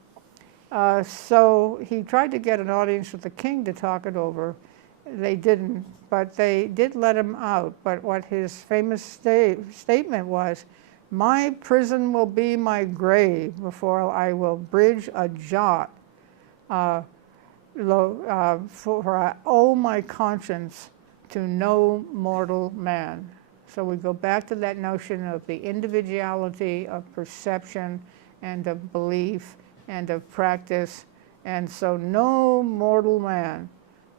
So he tried to get an audience with the king to talk it over. They didn't, but they did let him out. But what his famous statement was, "My prison will be my grave before I will bridge a jot, for I owe my conscience to no mortal man." So we go back to that notion of the individuality of perception and of belief and of practice. And so no mortal man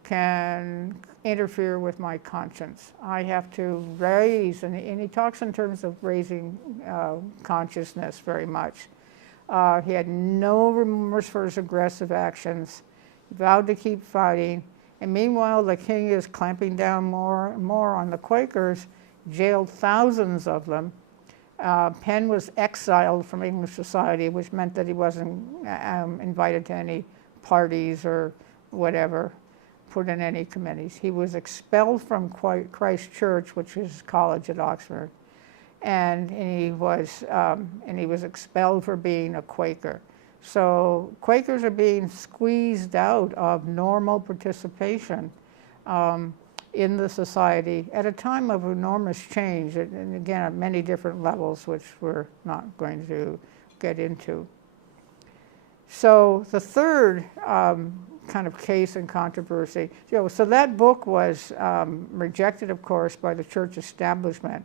can interfere with my conscience. I have to raise, and he talks in terms of raising consciousness very much. He had no remorse for his aggressive actions, vowed to keep fighting, and meanwhile the king is clamping down more and more on the Quakers, jailed thousands of them. Penn was exiled from English society, which meant that he wasn't invited to any parties or whatever, put in any committees. He was expelled from Christ Church, which is college at Oxford, and he was expelled for being a Quaker. So Quakers are being squeezed out of normal participation in the society at a time of enormous change, and again at many different levels, which we're not going to get into. So the third kind of case and controversy, so that book was rejected, of course, by the church establishment,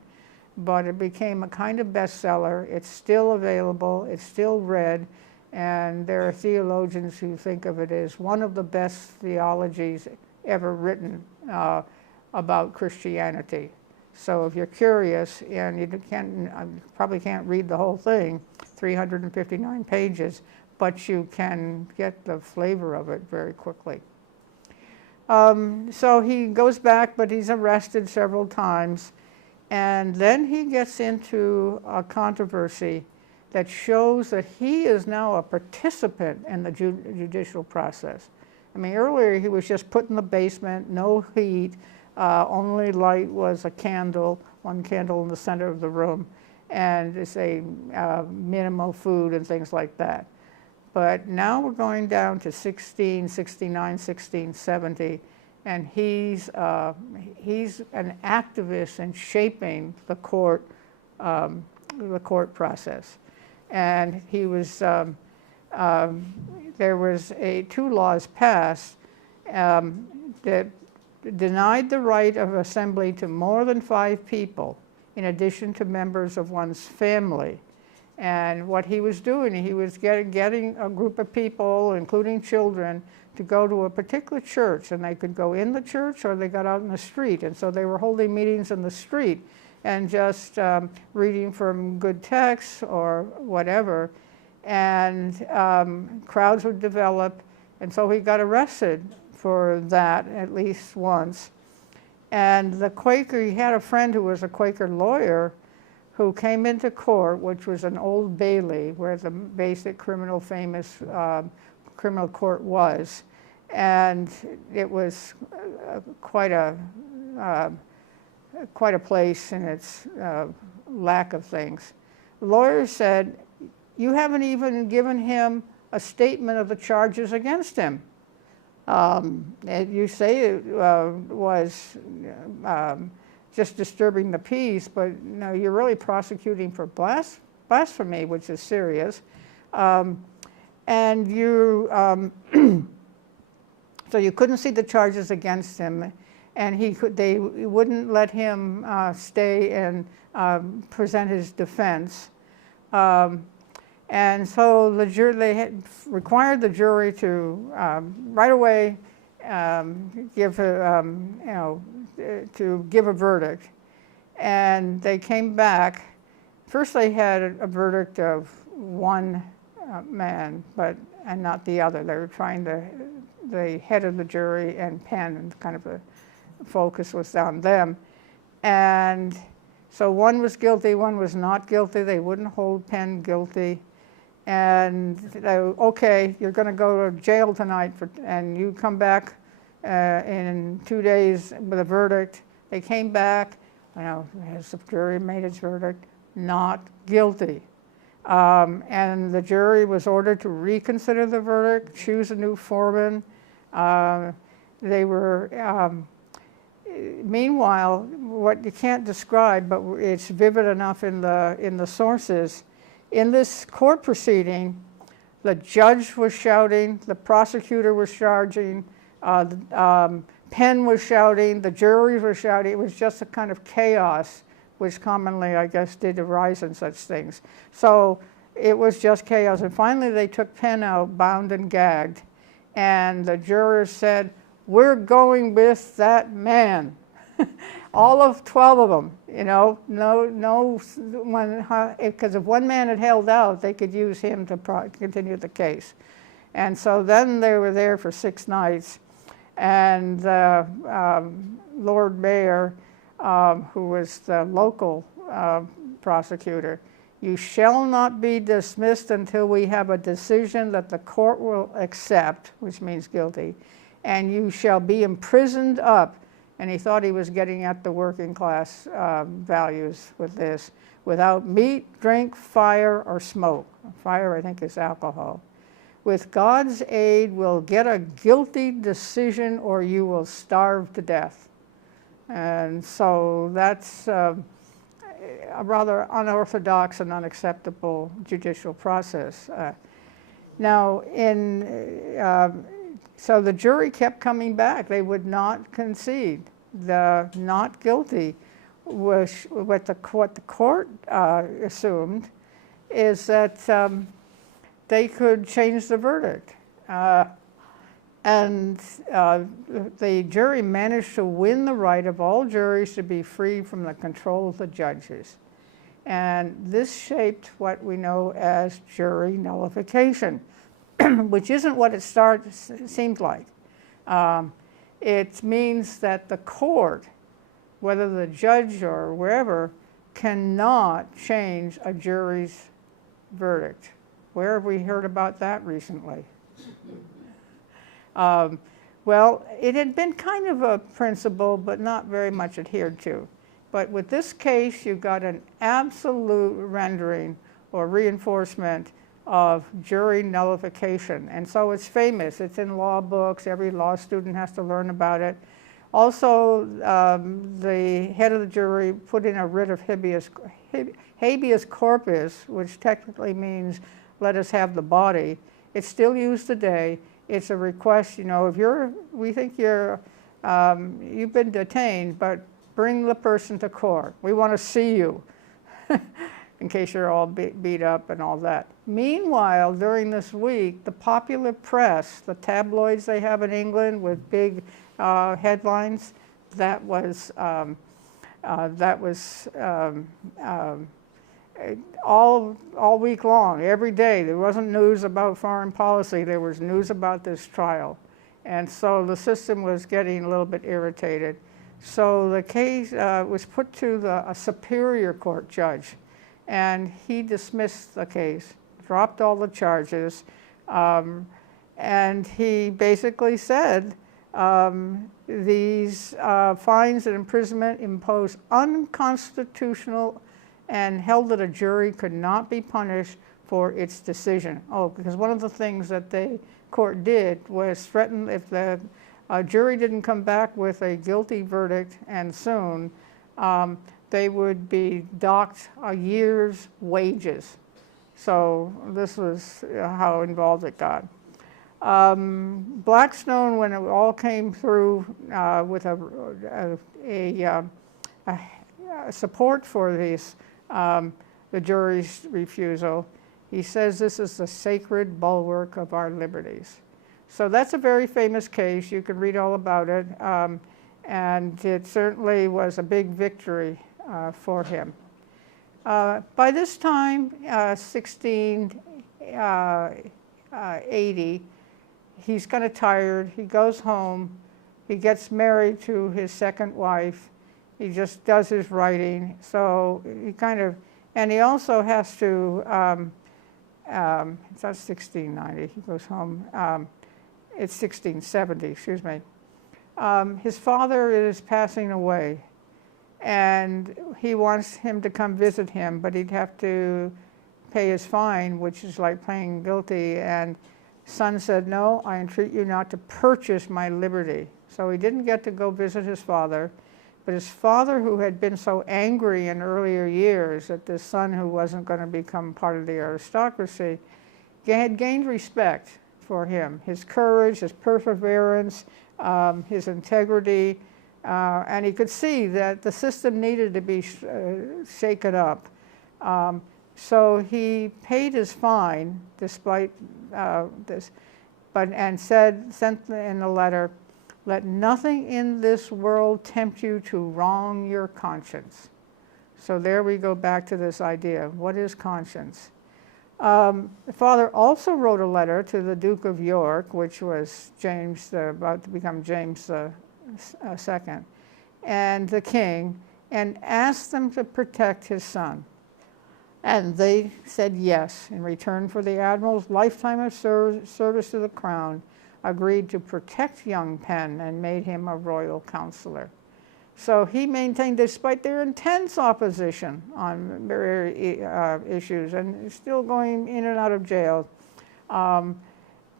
but it became a kind of bestseller. It's still available, it's still read, and there are theologians who think of it as one of the best theologies ever written about Christianity. So if you're curious, and you probably can't read the whole thing, 359 pages, but you can get the flavor of it very quickly. So he goes back, but he's arrested several times, and then he gets into a controversy that shows that he is now a participant in the judicial process. I mean, earlier he was just put in the basement, no heat, only light was a candle, one candle in the center of the room, and it's a minimal food and things like that. But now we're going down to 1669, 1670, and he's an activist in shaping the court process. And he was there was two laws passed that denied the right of assembly to more than 5 people, in addition to members of one's family. And what he was doing, he was getting a group of people, including children, to go to a particular church, and they could go in the church or they got out in the street. And so they were holding meetings in the street and just reading from good texts or whatever. And crowds would develop, and so he got arrested for that at least once. And the Quaker, he had a friend who was a Quaker lawyer who came into court, which was an Old Bailey, where the basic criminal criminal court was. And it was quite a place in its lack of things. The lawyer said, "You haven't even given him a statement of the charges against him. You say it was just disturbing the peace, but no, you're really prosecuting for blasphemy, which is serious. And you, so you couldn't see the charges against him, and they wouldn't let him stay and present his defense. And so the jury, they had required the jury to right away give to give a verdict. And they came back. First, they had a verdict of one man, and not the other. They were trying the head of the jury and Penn, and kind of the focus was on them. And so one was guilty, one was not guilty. They wouldn't hold Penn guilty. And they, okay, you're going to go to jail tonight, and you come back in 2 days with a verdict. They came back, as the jury made its verdict, not guilty. And the jury was ordered to reconsider the verdict, choose a new foreman. They were, meanwhile, what you can't describe, but it's vivid enough in the sources. In this court proceeding, the judge was shouting, the prosecutor was charging, Penn was shouting, the jury was shouting. It was just a kind of chaos, which commonly, I guess, did arise in such things. So it was just chaos. And finally, they took Penn out, bound and gagged. And the jurors said, "We're going with that man." All of 12 of them, because if one man had held out, they could use him to continue the case. And so then they were there for 6 nights. And Lord Mayor, who was the local prosecutor, "You shall not be dismissed until we have a decision that the court will accept," which means guilty, "and you shall be imprisoned up." And he thought he was getting at the working class values with this, "without meat, drink, fire, or smoke." Fire, I think, is alcohol. "With God's aid, we'll get a guilty decision or you will starve to death." And so that's a rather unorthodox and unacceptable judicial process. Now, so the jury kept coming back. They would not concede. The not guilty was what the court assumed is that they could change the verdict. And the jury managed to win the right of all juries to be free from the control of the judges. And this shaped what we know as jury nullification, which isn't what it seemed like. It means that the court, whether the judge or wherever, cannot change a jury's verdict. Where have we heard about that recently? Well, it had been kind of a principle, but not very much adhered to. But with this case, you got an absolute rendering or reinforcement of jury nullification. And so it's famous. It's in law books. Every law student has to learn about it. Also, the head of the jury put in a writ of habeas corpus, which technically means let us have the body. It's still used today. It's a request, if we think you've been detained, but bring the person to court. We want to see you. In case you're all beat up and all that. Meanwhile, during this week, the popular press, the tabloids they have in England with big headlines, that was all week long, every day. There wasn't news about foreign policy. There was news about this trial. And so the system was getting a little bit irritated. So the case was put to a superior court judge. And he dismissed the case, dropped all the charges, and he basically said these fines and imprisonment imposed unconstitutional and held that a jury could not be punished for its decision. Oh, because one of the things that the court did was threaten if the jury didn't come back with a guilty verdict and soon, they would be docked a year's wages. So this was how involved it got. Blackstone, when it all came through with a support for this, the jury's refusal, He says this is the sacred bulwark of our liberties. So that's a very famous case. You can read all about it. And it certainly was a big victory for him. By this time, 1680, he's kind of tired. He goes home. He gets married to his second wife. He just does his writing. So he kind of, and he also has to, it's not 1690, he goes home. It's 1670, excuse me. His father is passing away, and he wants him to come visit him, but he'd have to pay his fine, which is like playing guilty. And son said, no, I entreat you not to purchase my liberty. So he didn't get to go visit his father, but his father, who had been so angry in earlier years at this son who wasn't going to become part of the aristocracy, had gained respect for him, his courage, his perseverance, his integrity, and he could see that the system needed to be shaken up. So he paid his fine despite this, and sent in the letter, let nothing in this world tempt you to wrong your conscience. So there we go back to this idea. What is conscience? The father also wrote a letter to the Duke of York, which was James, about to become James II, and the king, and asked them to protect his son. And they said yes, in return for the admiral's lifetime of service to the crown, agreed to protect young Penn and made him a royal counselor. So he maintained, despite their intense opposition on various issues, and still going in and out of jail,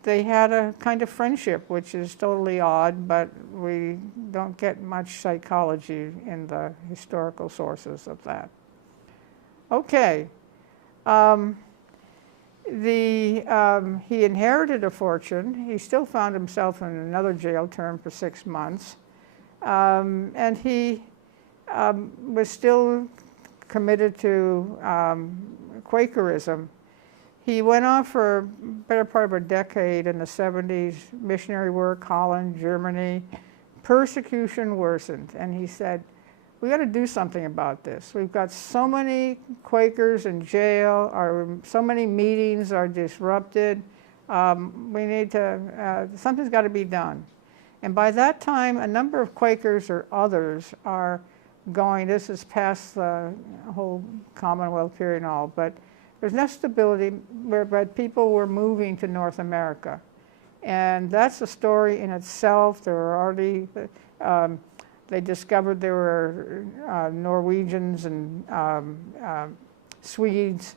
they had a kind of friendship, which is totally odd, but we don't get much psychology in the historical sources of that. Okay. He inherited a fortune. He still found himself in another jail term for 6 months. And he was still committed to Quakerism. He went on for a better part of a decade in the 70s, missionary work, Holland, Germany. Persecution worsened, and he said, we got to do something about this. We've got so many Quakers in jail, so many meetings are disrupted. We need to, something's got to be done. And by that time, a number of Quakers or others are going, this is past the whole Commonwealth period and all, but there's no stability, but people were moving to North America. And that's a story in itself. There were already, they discovered there were Norwegians and Swedes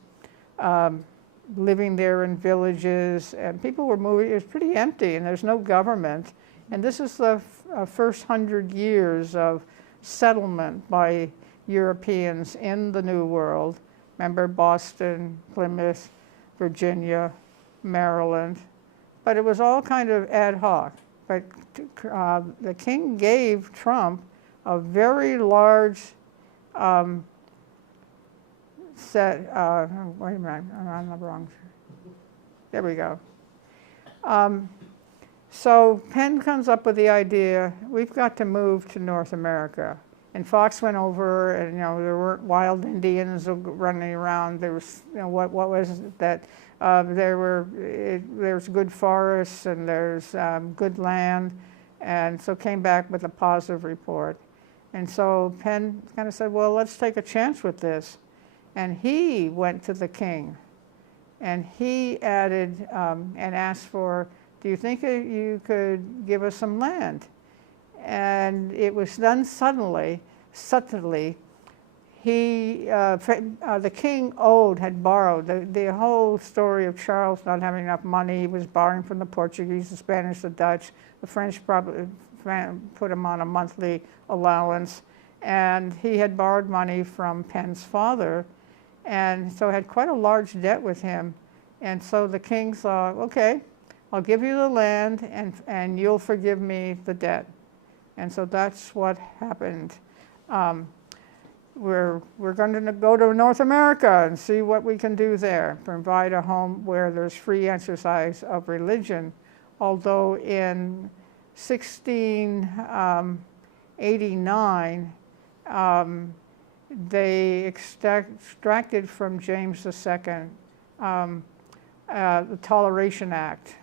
living there in villages, and people were moving. It was pretty empty, and there's no government. And this is the first 100 years of settlement by Europeans in the New World. Remember Boston, Plymouth, Virginia, Maryland. But it was all kind of ad hoc. But the king gave Trump a very large set, wait a minute, I'm on the wrong, there we go. So Penn comes up with the idea, we've got to move to North America. And Fox went over, and there weren't wild Indians running around. There was, what was it that there's good forests and there's good land, and so came back with a positive report. And so Penn kind of said, well, let's take a chance with this. And he went to the king, and he added and asked for, do you think you could give us some land? And it was done subtly. The king had borrowed. The whole story of Charles not having enough money, he was borrowing from the Portuguese, the Spanish, the Dutch. The French probably put him on a monthly allowance. And he had borrowed money from Penn's father, and so had quite a large debt with him. And so the king thought, okay, I'll give you the land, and you'll forgive me the debt. And so that's what happened. we're going to go to North America and see what we can do there, provide a home where there's free exercise of religion. Although in 1689, they extracted from James II the Toleration Act,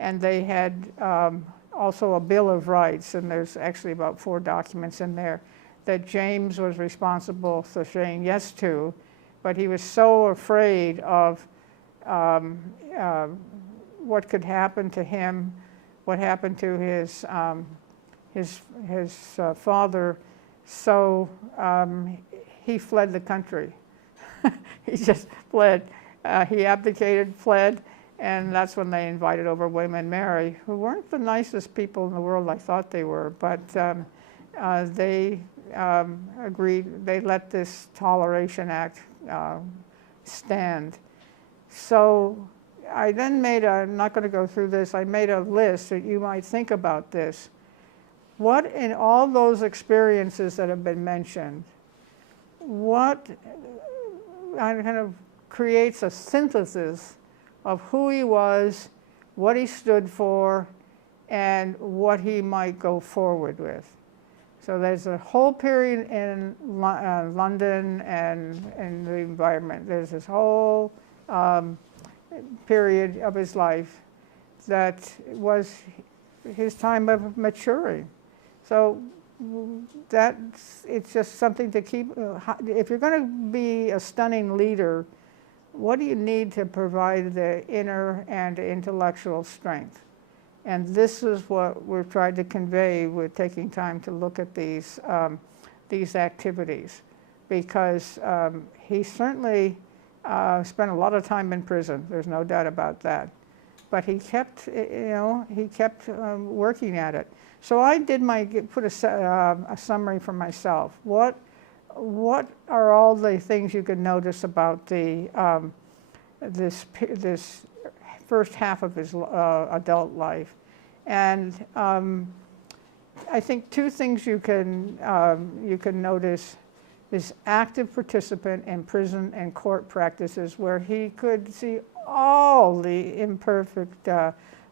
and they had also a Bill of Rights, and there's actually about 4 documents in there that James was responsible for saying yes to, but he was so afraid of what could happen to him, what happened to his father, so he fled the country. He just fled. He abdicated, fled, and that's when they invited over William and Mary, who weren't the nicest people in the world I thought they were, but they agreed, they let this Toleration Act stand. So I then made I'm not going to go through this, I made a list that you might think about this. What in all those experiences that have been mentioned, what kind of creates a synthesis of who he was, what he stood for, and what he might go forward with. So there's a whole period in London and in the environment. There's this whole period of his life that was his time of maturing. So it's just something to keep. If you're going to be a stunning leader, what do you need to provide the inner and intellectual strength? And this is what we've tried to convey with taking time to look at these activities, because he certainly spent a lot of time in prison. There's no doubt about that. But he kept, working at it. So I did put a summary for myself. What are all the things you can notice about this first half of his adult life? And I think 2 things you can notice is active participant in prison and court practices, where he could see all the imperfect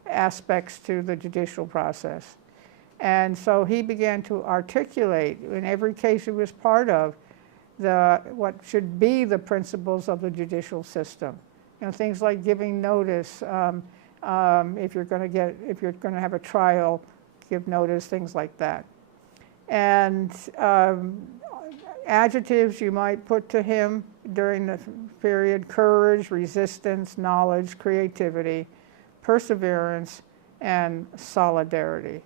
aspects to the judicial process. And so he began to articulate in every case he was part of what should be the principles of the judicial system. Things like giving notice, if you're going to have a trial, give notice, things like that. And adjectives you might put to him during the period: courage, resistance, knowledge, creativity, perseverance, and solidarity.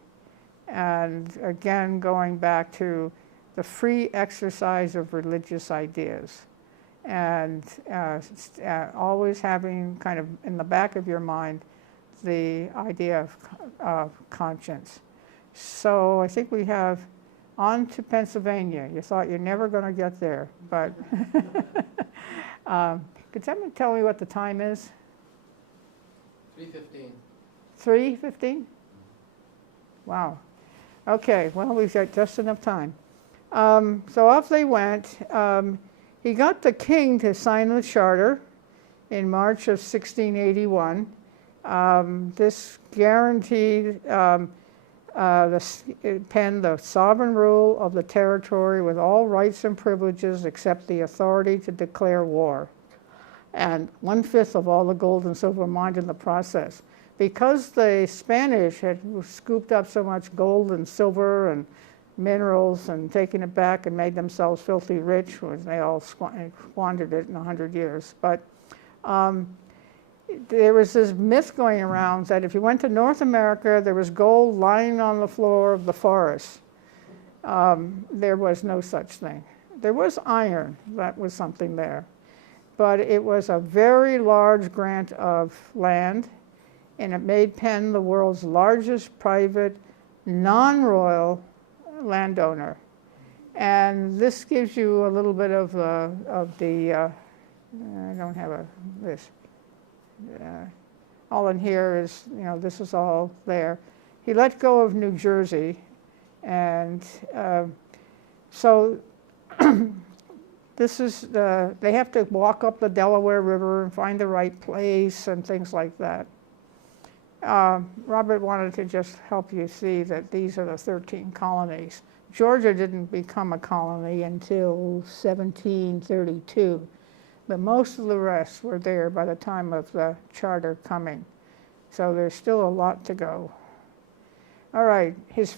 And again, going back to the free exercise of religious ideas, and always having kind of in the back of your mind the idea of conscience. So I think we have on to Pennsylvania. You thought you're never going to get there, but could someone tell me what the time is? 3:15. 3:15? Wow. Okay, well, we've got just enough time. So off they went. He got the king to sign the charter in March of 1681. This guaranteed Penn the sovereign rule of the territory with all rights and privileges except the authority to declare war, and 1/5 of all the gold and silver mined in the process. Because the Spanish had scooped up so much gold and silver and minerals and taken it back and made themselves filthy rich, they all squandered it in 100 years. But there was this myth going around that if you went to North America, there was gold lying on the floor of the forest. There was no such thing. There was iron, that was something there. But it was a very large grant of land, and it made Penn the world's largest private, non-royal landowner. And this gives you a little bit of the I don't have this. All in here is, this is all there. He let go of New Jersey, and so This is they have to walk up the Delaware River and find the right place and things like that. Robert wanted to just help you see that these are the 13 colonies. Georgia didn't become a colony until 1732, but most of the rest were there by the time of the charter coming. So there's still a lot to go. All right, his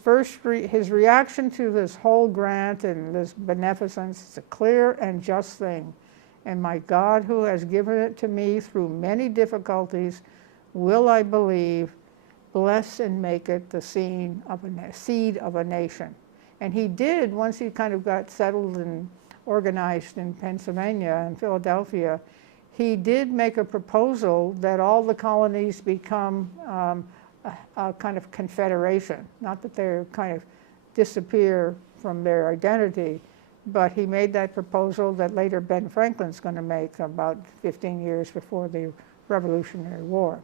reaction to this whole grant and this beneficence is a clear and just thing. And my God, who has given it to me through many difficulties, will, I believe, bless and make it the seed of a nation. And he did, once he kind of got settled and organized in Pennsylvania and Philadelphia, he did make a proposal that all the colonies become a kind of confederation. Not that they kind of disappear from their identity, but he made that proposal that later Ben Franklin's going to make about 15 years before the Revolutionary War.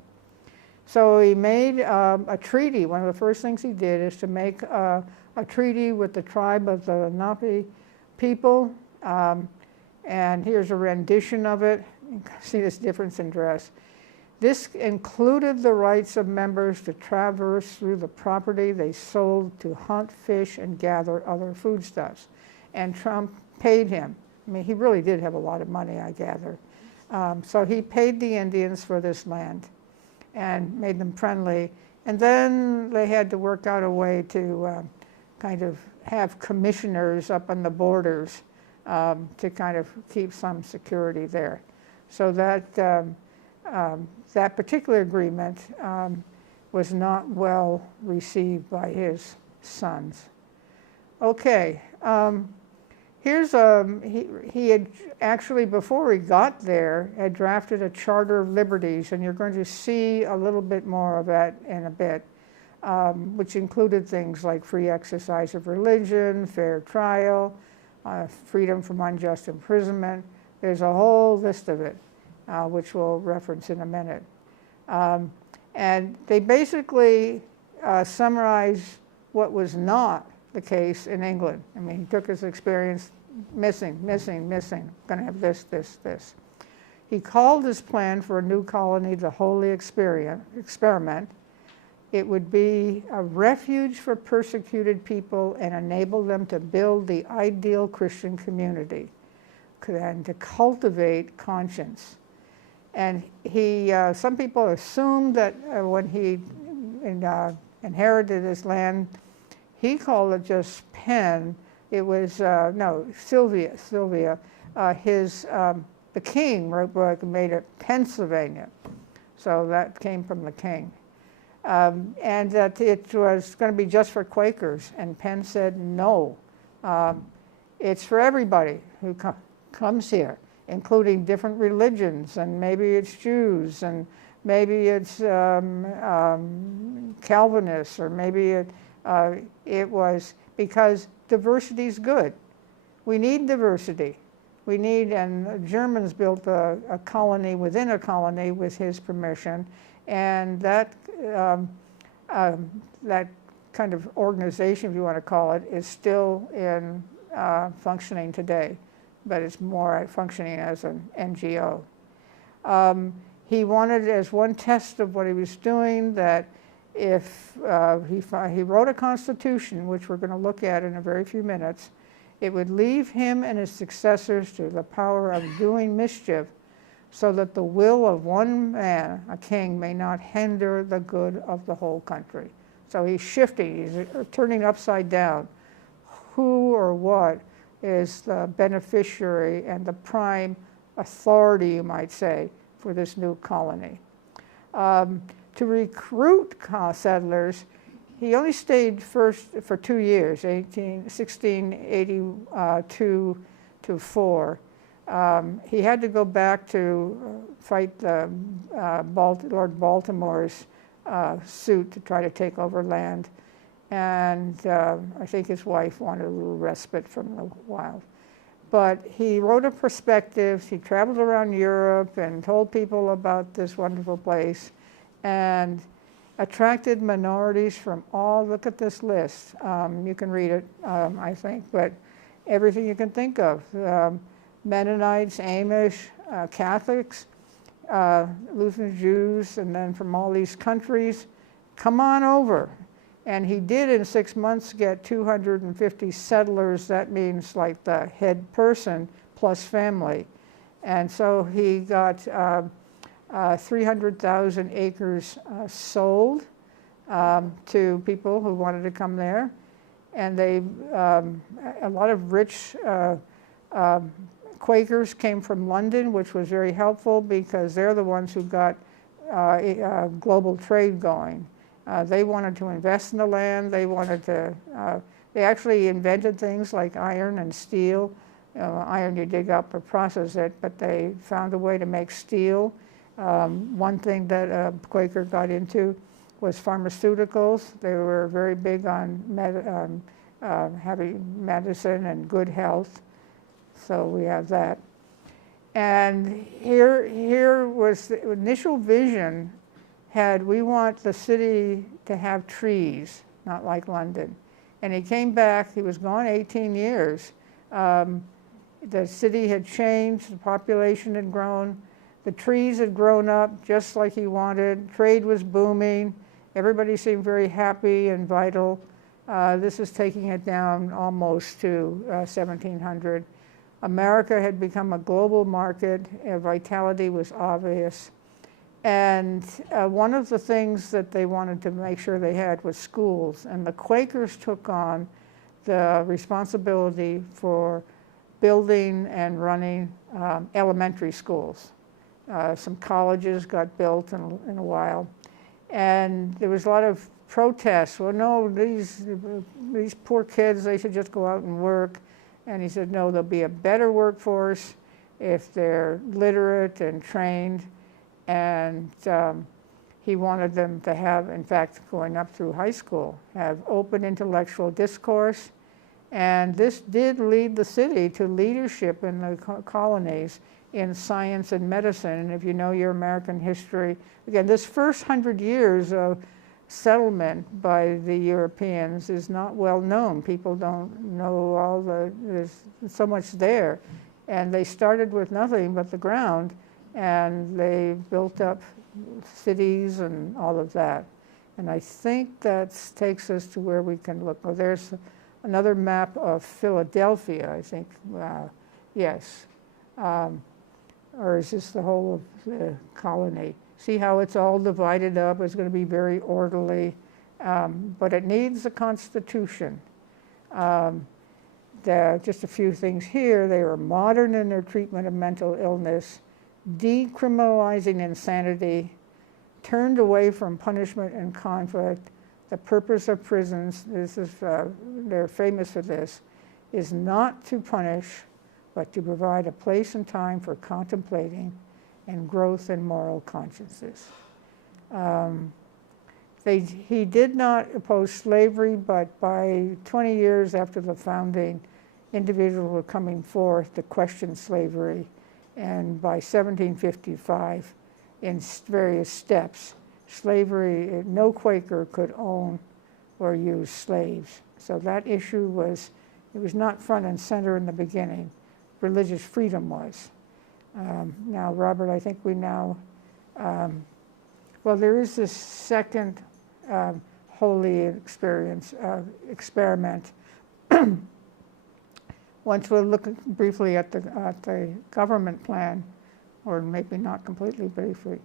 So he made a treaty. One of the first things he did is to make a treaty with the tribe of the Lenape people. And here's a rendition of it. You can see this difference in dress. This included the rights of members to traverse through the property they sold, to hunt, fish, and gather other foodstuffs. And Trump paid him. I mean, he really did have a lot of money, I gather. So he paid the Indians for this land and made them friendly. And then they had to work out a way to kind of have commissioners up on the borders to kind of keep some security there. So that that particular agreement was not well received by his sons. Okay, here's he had actually, before he got there, had drafted a Charter of Liberties, and you're going to see a little bit more of that in a bit, which included things like free exercise of religion, fair trial, freedom from unjust imprisonment. There's a whole list of it, which we'll reference in a minute. And they basically summarize what was not the case in England. I mean, he took his experience, missing, gonna have this, this, this. He called his plan for a new colony the Holy Experiment. It would be a refuge for persecuted people and enable them to build the ideal Christian community and to cultivate conscience. And he, some people assume that when he inherited his land, he called it just Penn. It was, no, Sylvia, the king made it Pennsylvania. So that came from the king. And that it was going to be just for Quakers. And Penn said, no, it's for everybody who comes here, including different religions, and maybe it's Jews, and maybe it's Calvinists, or maybe it was because diversity is good. We need diversity. We need, and the Germans built a colony within a colony with his permission, and that that kind of organization, if you want to call it, is still in functioning today, but it's more functioning as an NGO. He wanted, as one test of what he was doing, that if he wrote a constitution, which we're going to look at in a very few minutes, it would leave him and his successors to the power of doing mischief, so that the will of one man, a king, may not hinder the good of the whole country. So he's shifting, he's turning upside down. Who or what is the beneficiary and the prime authority, you might say, for this new colony? To recruit settlers, he only stayed first for 2 years, 1682 to 4. He had to go back to fight Lord Baltimore's suit to try to take over land. And I think his wife wanted a little respite from the wild. But he wrote a prospectus, he traveled around Europe and told people about this wonderful place, and attracted minorities from all, look at this list, you can read it, I think, but everything you can think of. Mennonites, Amish, Catholics, Lutheran Jews, and then from all these countries, come on over. And he did in 6 months get 250 settlers. That means like the head person plus family. And so he got 300,000 acres sold to people who wanted to come there. And they, a lot of rich Quakers came from London, which was very helpful because they're the ones who got global trade going. They wanted to invest in the land. They wanted to, they actually invented things like iron and steel. Iron you dig up or process it, but they found a way to make steel. One thing that a Quaker got into was pharmaceuticals. They were very big on heavy medicine and good health. So we have that. And here was the initial vision we want the city to have trees, not like London. And he came back, he was gone 18 years. The city had changed, the population had grown, the trees had grown up just like he wanted, trade was booming, everybody seemed very happy and vital. This is taking it down almost to 1700. America had become a global market, vitality was obvious. And one of the things that they wanted to make sure they had was schools. And the Quakers took on the responsibility for building and running elementary schools. Some colleges got built in a while. And there was a lot of protests. Well, no, these poor kids, they should just go out and work. And he said, no, there'll be a better workforce if they're literate and trained. And he wanted them to have, in fact, going up through high school, have open intellectual discourse. And this did lead the city to leadership in the colonies in science and medicine. And if you know your American history, again, this first 100 years of settlement by the Europeans is not well known. People don't know there's so much there. And they started with nothing but the ground, and they built up cities and all of that. And I think that takes us to where we can look. Oh, there's another map of Philadelphia, I think. Yes. Or is this the whole of the colony? See how it's all divided up? It's going to be very orderly. But it needs a constitution. Just a few things here. They were modern in their treatment of mental illness, decriminalizing insanity, turned away from punishment and conflict. The purpose of prisons, they're famous for this, is not to punish, but to provide a place and time for contemplating and growth in moral consciences. He did not oppose slavery, but by 20 years after the founding, individuals were coming forth to question slavery. And by 1755, in various steps, slavery, no Quaker could own or use slaves. So that issue was not front and center in the beginning. Religious freedom was. Now, Robert, I think we now, well, there is this second holy experiment. Once we'll look briefly at the government plan, or maybe not completely briefly.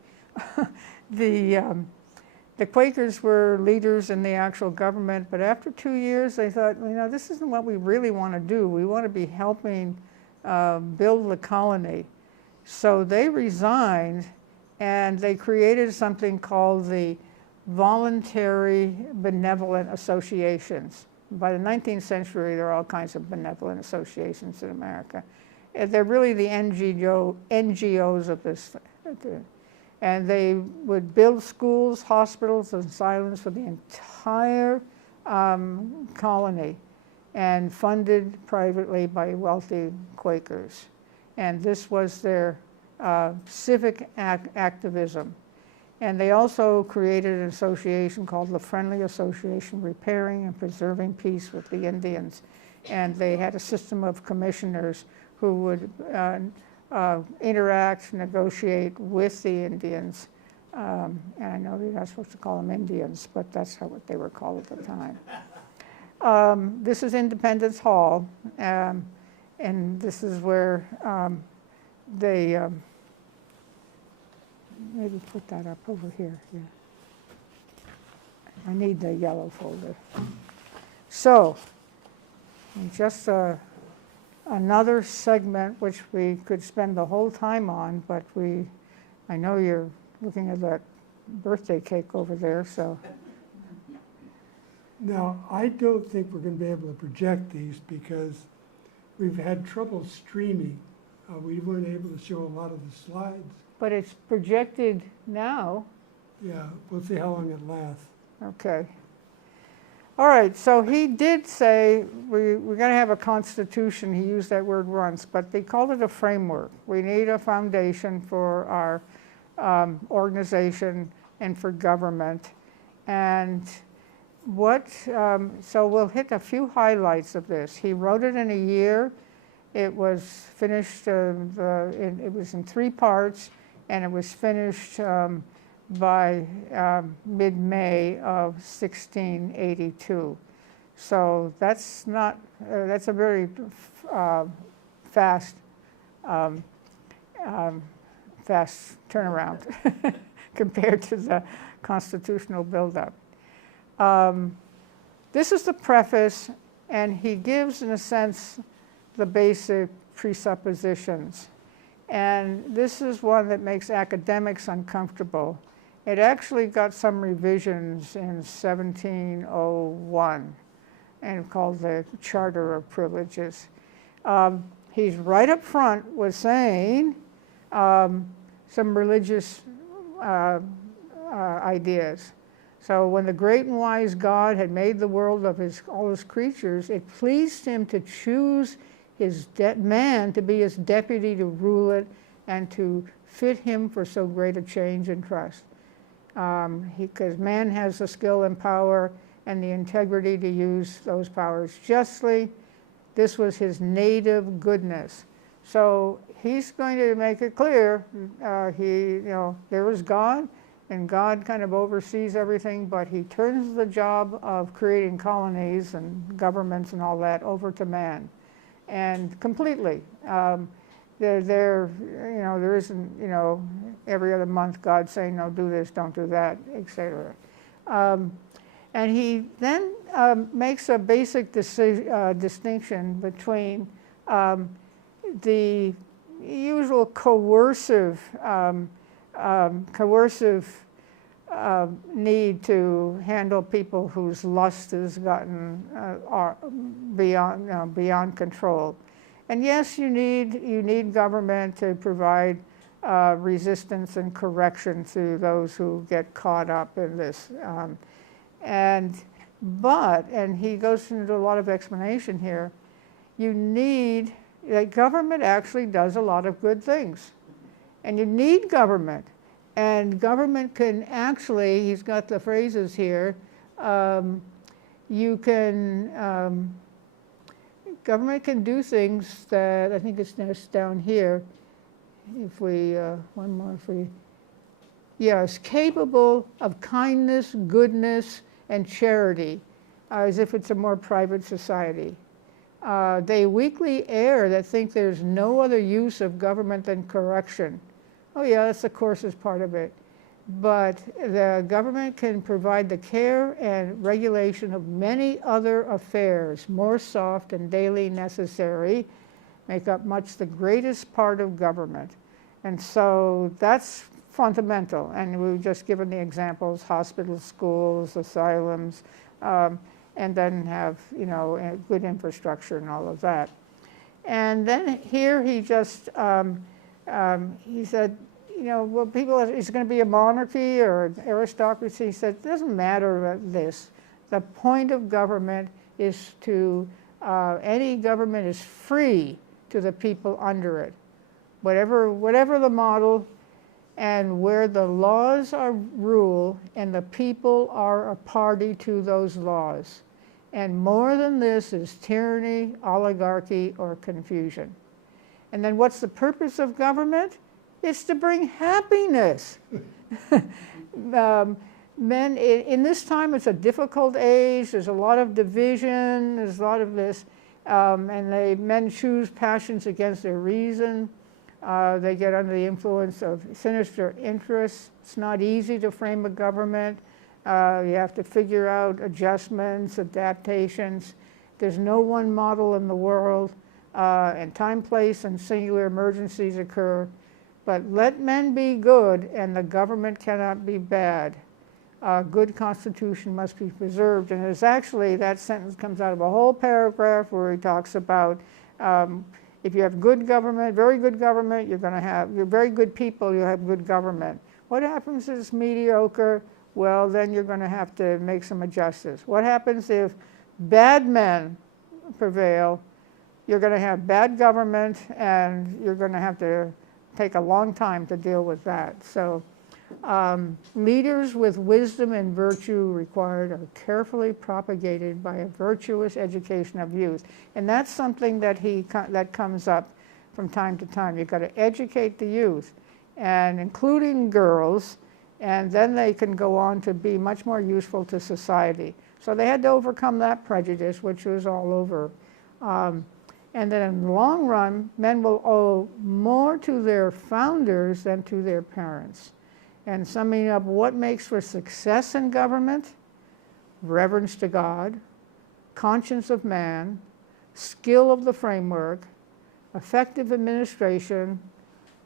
The Quakers were leaders in the actual government, but after 2 years, they thought, this isn't what we really want to do. We want to be helping build the colony. So they resigned, and they created something called the Voluntary Benevolent Associations. By the 19th century, there are all kinds of benevolent associations in America. They're really the NGOs of this. And they would build schools, hospitals, and asylums for the entire colony, and funded privately by wealthy Quakers. And this was their civic activism. And they also created an association called the Friendly Association, Repairing and Preserving Peace with the Indians. and they had a system of commissioners who would interact, negotiate with the Indians. And I know you're not supposed to call them Indians, but that's what they were called at the time. This is Independence Hall, and this is where they, maybe put that up over here. Yeah. I need the yellow folder. So, just another segment which we could spend the whole time on, but I know you're looking at that birthday cake over there, so. Now, I don't think we're going to be able to project these because we've had trouble streaming. We weren't able to show a lot of the slides. But it's projected now. Yeah, we'll see how long it lasts. Okay. All right, so he did say we're going to have a constitution. He used that word once, but they called it a framework. We need a foundation for our organization and for government. And so we'll hit a few highlights of this. He wrote it in a year. It was finished, it was in 3 parts, and it was finished by mid-May of 1682. So that's a very fast turnaround compared to the constitutional buildup. This is the preface, and he gives, in a sense, the basic presuppositions. And this is one that makes academics uncomfortable. It actually got some revisions in 1701 and called the Charter of Privileges. He's right up front with saying some religious ideas. So when the great and wise God had made the world of all his creatures, it pleased him to choose his man to be his deputy to rule it and to fit him for so great a change and trust. Because man has the skill and power and the integrity to use those powers justly. This was his native goodness. So he's going to make it clear, there is God, and God kind of oversees everything, but he turns the job of creating colonies and governments and all that over to man. And completely. There isn't, every other month God saying, no, do this, don't do that, etc. And he then makes a basic distinction between the usual coercive need to handle people whose lust has gotten beyond control. And yes, you need government to provide resistance and correction to those who get caught up in this. And he goes into a lot of explanation here, government actually does a lot of good things. And you need government. And government can actually, he's got the phrases here, government can do things that, I think it's down here, if we, one more if we, yes, capable of kindness, goodness, and charity, as if it's a more private society. They weakly err that think there's no other use of government than correction. Oh yeah, that's of course is part of it. But the government can provide the care and regulation of many other affairs, more soft and daily necessary, make up much the greatest part of government. And so that's fundamental. And we've just given the examples, hospitals, schools, asylums, and then have, good infrastructure and all of that. And then here he just, he said, is going to be a monarchy or an aristocracy? He said, it doesn't matter about this. The point of government is any government is free to the people under it. Whatever the model, and where the laws are rule and the people are a party to those laws. And more than this is tyranny, oligarchy, or confusion. And then what's the purpose of government? It's to bring happiness. Men, in this time, it's a difficult age. There's a lot of division. There's a lot of this. And men choose passions against their reason. They get under the influence of sinister interests. It's not easy to frame a government. You have to figure out adjustments, adaptations. There's no one model in the world. And time, place, and singular emergencies occur. But let men be good, and the government cannot be bad. Good constitution must be preserved. And it's actually, that sentence comes out of a whole paragraph where he talks about if you have good government, very good government, you're very good people, you have good government. What happens if it's mediocre? Well, then you're going to have to make some adjustments. What happens if bad men prevail? You're going to have bad government, and you're going to have to take a long time to deal with that. So leaders with wisdom and virtue required are carefully propagated by a virtuous education of youth. And that's something that that comes up from time to time. You've got to educate the youth, and including girls, and then they can go on to be much more useful to society. So they had to overcome that prejudice, which was all over. And then in the long run, men will owe more to their founders than to their parents. And summing up what makes for success in government: reverence to God, conscience of man, skill of the framework, effective administration,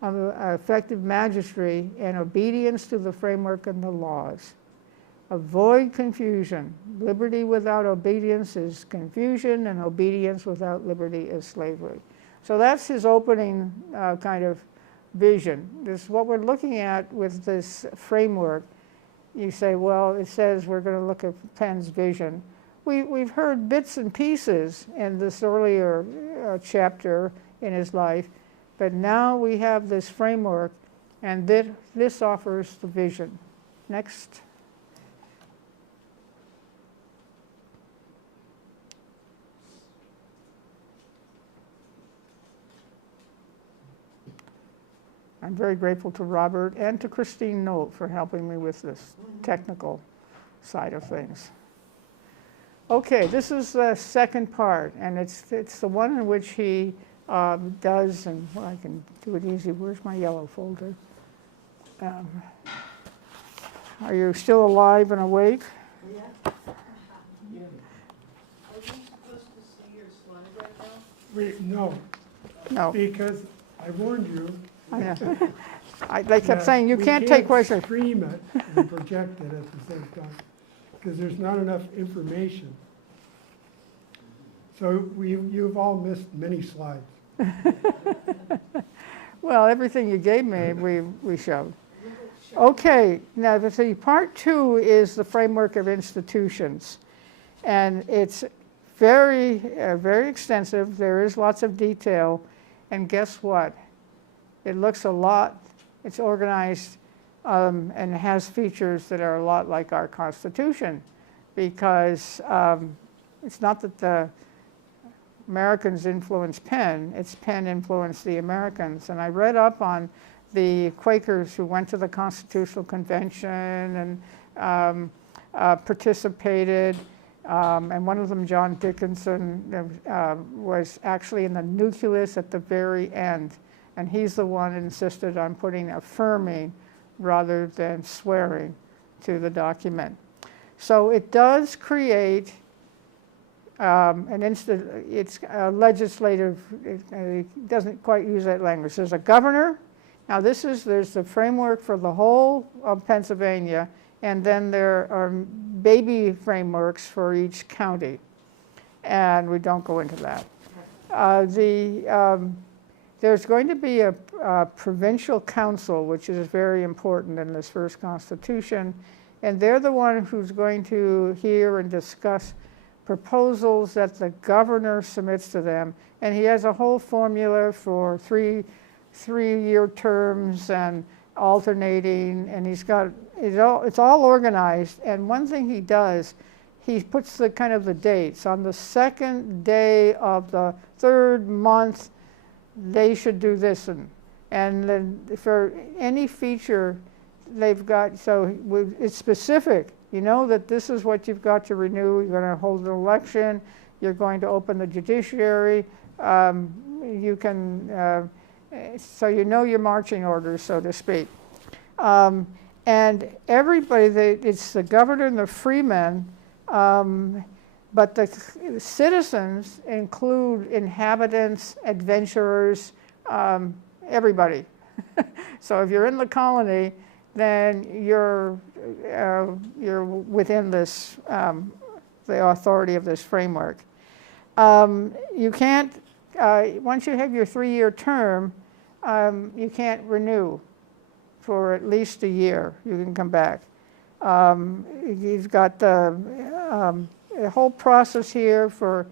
effective magistracy, and obedience to the framework and the laws. Avoid confusion. Liberty without obedience is confusion, and obedience without liberty is slavery. So that's his opening kind of vision. This is what we're looking at with this framework. You say, well, it says we're going to look at Penn's vision. We've heard bits and pieces in this earlier chapter in his life, but now we have this framework, and this offers the vision. Next. I'm very grateful to Robert and to Christine Nolt for helping me with this technical side of things. Okay, this is the second part, and it's the one in which he does, and well, I can do it easy. Where's my yellow folder? Are you still alive and awake? Yeah. Are you supposed to see your slide right now? No, No. because I warned you. I know. They kept that saying, you we can't take questions. stream it and project it at the same time, because there's not enough information. So you've all missed many slides. Well, everything you gave me, we showed. Okay, now part 2 is the framework of institutions. And it's very, very extensive. There is lots of detail. And guess what? It looks a lot, it's organized and has features that are a lot like our Constitution, because it's not that the Americans influenced Penn, it's Penn influenced the Americans. And I read up on the Quakers who went to the Constitutional Convention and participated, and one of them, John Dickinson, was actually in the nucleus at the very end. And he's the one who insisted on putting affirming rather than swearing to the So it does create it's a legislative, it doesn't quite use that language. There's a governor. Now there's the framework for the whole of Pennsylvania, and then there are baby frameworks for each county. And we don't go into that. There's going to be a provincial council, which is very important in this first Constitution, and they're the one who's going to hear and discuss proposals that the governor submits to them. And he has a whole formula for three-year terms and alternating, and it's all organized. And one thing he does, he puts the kind of the dates. On the second day of the third month, they should do this. And then for any feature they've got, so it's specific. You know that this is what you've got to renew. You're going to hold an election. You're going to open the judiciary. You can, so you know your marching orders, so to speak. And everybody, it's the governor and the freemen, but the citizens include inhabitants, adventurers, everybody. So if you're in the colony, then you're within this, the authority of this framework. You can't, once you have your 3-year term, you can't renew for at least a year. You can come back. You've got the whole process here for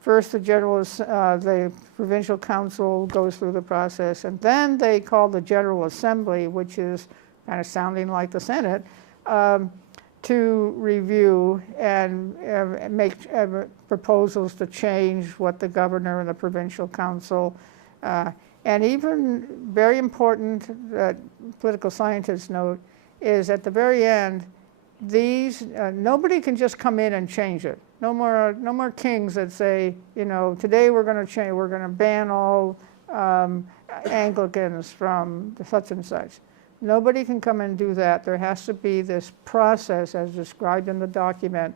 first the provincial council goes through the process, and then they call the General Assembly, which is kind of sounding like the Senate, to review and make proposals to change what the governor and the provincial council, and even very important that political scientists note is at the very end, these nobody can just come in and change it. No more kings that say, you know, today we're going to change, we're going to ban all Anglicans from such and such. Nobody can come and do that. There has to be this process as described in the document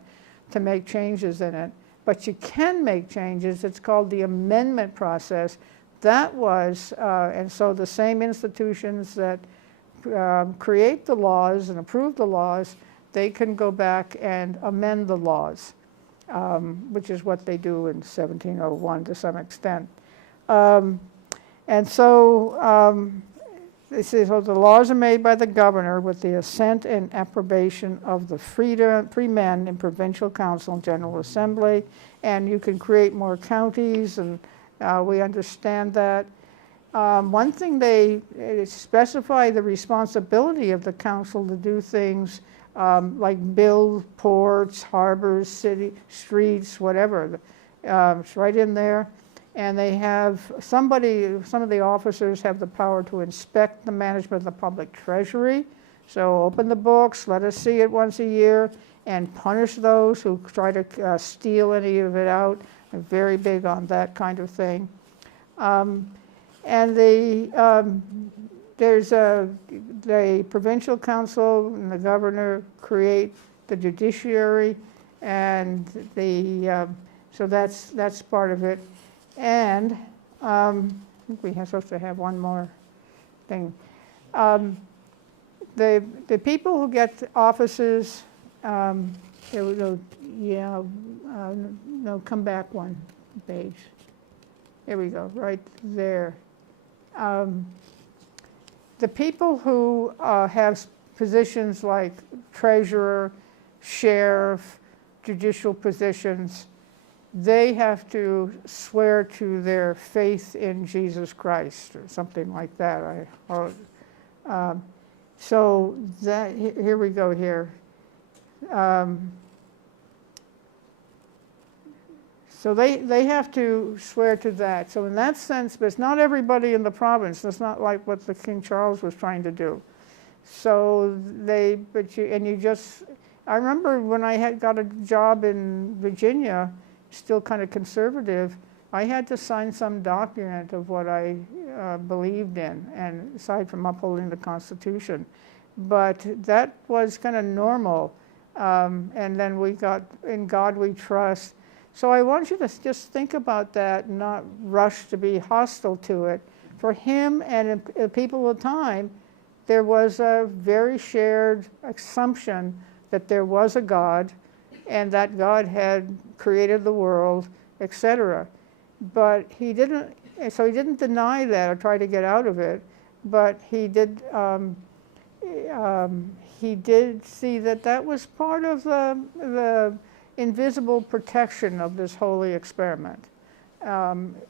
to make changes in it. But you can make changes. It's called the amendment process. That was, and so the same institutions that create the laws and approve the laws, they can go back and amend the laws, which is what they do in 1701 to some extent. And so they say, so the laws are made by the governor with the assent and approbation of the freemen in provincial council and general assembly, and you can create more counties, and we understand that. One thing they specify the responsibility of the council to do things like build ports, harbors, city streets, whatever. It's right in there. And they have some of the officers have the power to inspect the management of the public treasury. So open the books, let us see it once a year, and punish those who try to steal any of it out. They're very big on that kind of thing. And there's the provincial council and the governor create the judiciary, and so that's part of it. And I think we are supposed to have one more thing. The people who get offices, no, come back one page. Here we go, right there. The people who have positions like treasurer, sheriff, judicial positions, they have to swear to their faith in Jesus Christ or something like that. So that here we go here. So they have to swear to that. So in that sense, but it's not everybody in the province. That's not like what the King Charles was trying to do. So I remember when I got a job in Virginia, still kind of conservative, I had to sign some document of what I believed in, and aside from upholding the Constitution. But that was kind of normal. And then we got, in God we trust. So I want you to just think about that, not rush to be hostile to it. For him and the people of the time, there was a very shared assumption that there was a God, and that God had created the world, etc. But he didn't deny that or try to get out of it, but he did see that that was part of the invisible protection of this holy experiment.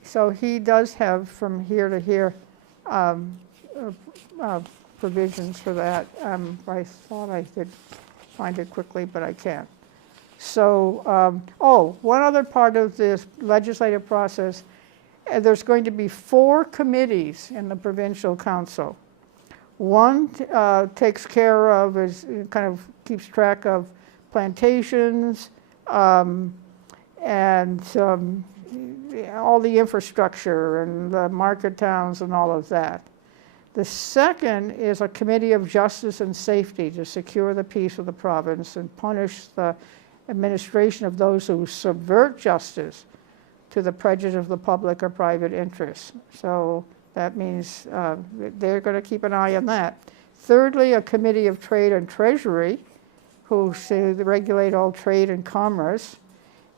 So he does have from here to here provisions for that. I thought I could find it quickly, but I can't. So, one other part of this legislative process, there's going to be 4 committees in the provincial council. One takes care of, kind of keeps track of plantations and all the infrastructure and the market towns and all of that. The second is a committee of justice and safety to secure the peace of the province and punish the administration of those who subvert justice to the prejudice of the public or private interests. So that means they're going to keep an eye on that. Thirdly, a committee of trade and treasury who regulate all trade and commerce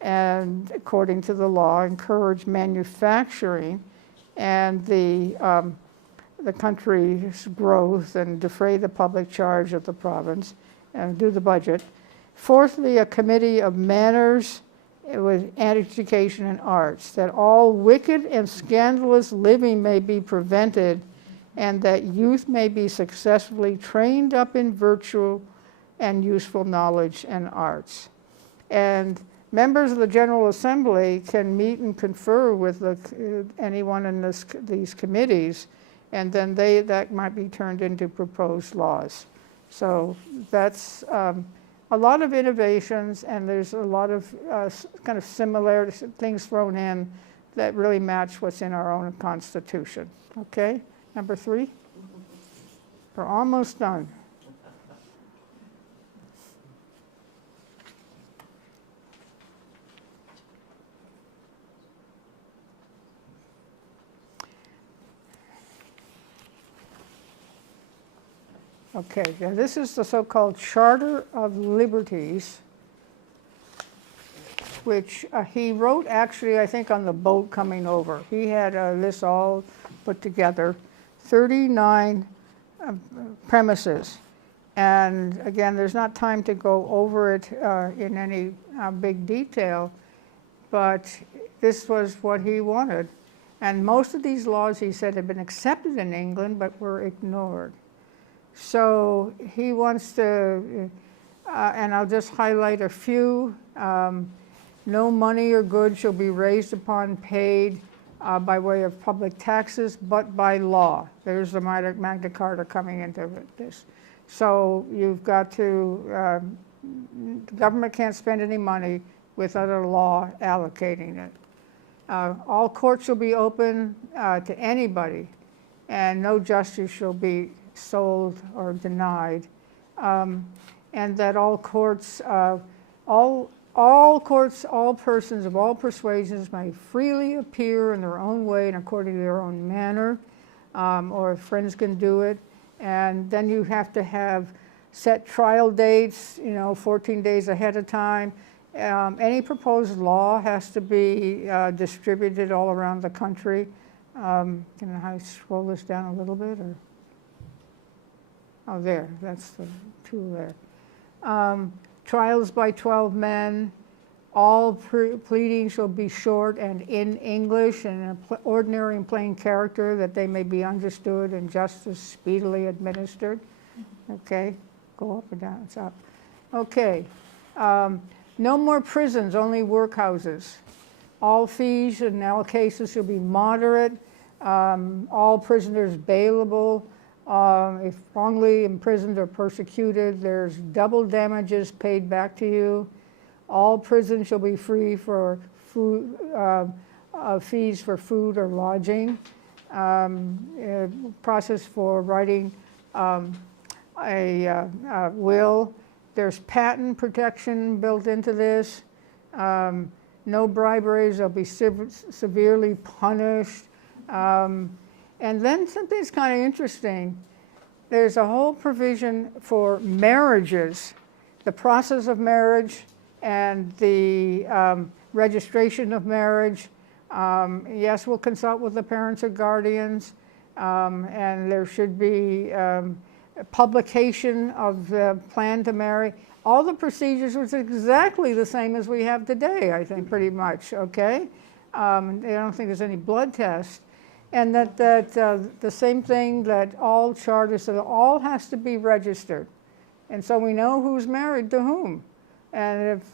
and, according to the law, encourage manufacturing and the country's growth and defray the public charge of the province and do the budget. Fourthly, a committee of manners with education and arts, that all wicked and scandalous living may be prevented and that youth may be successfully trained up in virtue and useful knowledge and arts. And members of the General Assembly can meet and confer with anyone in these committees, and then that might be turned into proposed laws. So that's a lot of innovations, and there's a lot of kind of similarities, things thrown in that really match what's in our own Constitution. Okay, number 3? We're almost done. Okay, now this is the so-called Charter of Liberties, which he wrote actually, I think, on the boat coming over. He had this all put together, 39 premises. And again, there's not time to go over it in any big detail, but this was what he wanted. And most of these laws, he said, had been accepted in England, but were ignored. So he wants to, and I'll just highlight a few. No money or goods shall be raised upon, paid by way of public taxes, but by law. There's the Magna Carta coming into this. So you've got to, the government can't spend any money without a law allocating it. All courts shall be open to anybody, and no justice shall be sold or denied, and that all courts, all persons of all persuasions may freely appear in their own way and according to their own manner, or if friends can do it. And then you have to have set trial dates, 14 days ahead of time. Any proposed law has to be distributed all around the country. Can I scroll this down a little bit? Or? Oh, there, that's the tool there. Trials by 12 men. All pleadings shall be short and in English and in ordinary and plain character, that they may be understood and justice speedily administered. Okay, go up and down, it's up. Okay, no more prisons, only workhouses. All fees in all cases shall be moderate. All prisoners bailable. If wrongly imprisoned or persecuted, there's double damages paid back to you. All prisons shall be free for food, fees for food or lodging. Process for writing a will. There's patent protection built into this. No briberies, they'll be severely punished. And then something's kind of interesting. There's a whole provision for marriages, the process of marriage and the registration of marriage. Yes, we'll consult with the parents or guardians, and there should be publication of the plan to marry. All the procedures was exactly the same as we have today, I think, pretty much, okay? I don't think there's any blood test. And that the same thing that all charters, so all has to be registered. And so we know who's married to whom. And if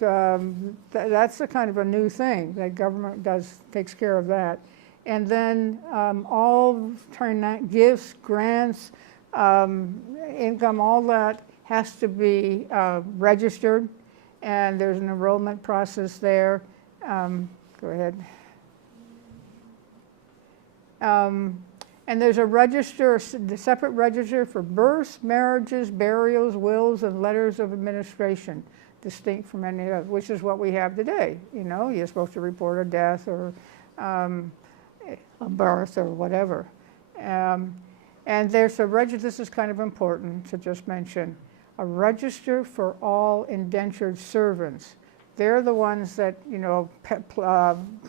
that's a kind of a new thing that government takes care of that. And then all gifts, grants, income, all that has to be registered, and there's an enrollment process there. Go ahead. And there's a register, the separate register for births, marriages, burials, wills, and letters of administration, distinct from any other, which is what we have today. You know, you're supposed to report a death or a birth or whatever. And there's a register, this is kind of important to just mention, a register for all indentured servants. They're the ones that, you know,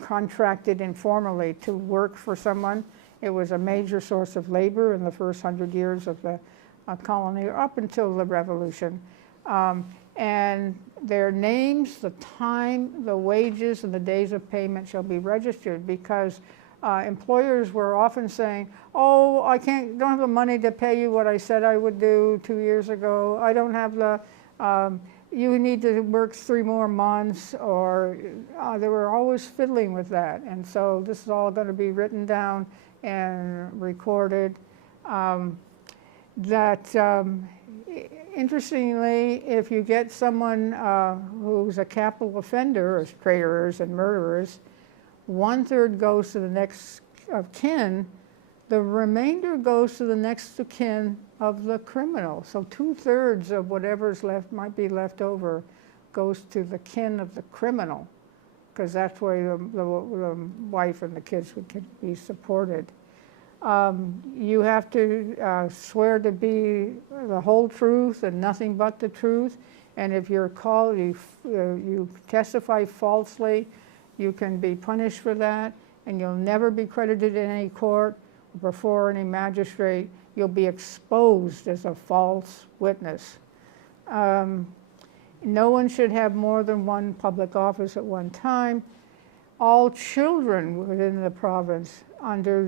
contracted informally to work for someone. It was a major source of labor in the first 100 years of the colony, up until the Revolution. And their names, the time, the wages, and the days of payment shall be registered, because employers were often saying, oh, don't have the money to pay you what I said I would do 2 years ago. I don't have the, you need to work 3 more months, or they were always fiddling with that. And so this is all going to be written down and recorded. Interestingly, if you get someone who's a capital offender, as traitors and murderers, 1/3 goes to the next of kin, the remainder goes to the next of kin of the criminal. So 2/3 of whatever's left, might be left over, goes to the kin of the criminal, because that's where the wife and the kids would be supported. You have to swear to be the whole truth and nothing but the truth. And if you're called, you testify falsely, you can be punished for that, and you'll never be credited in any court or before any magistrate. You'll be exposed as a false witness. No one should have more than one public office at one time. All children within the province over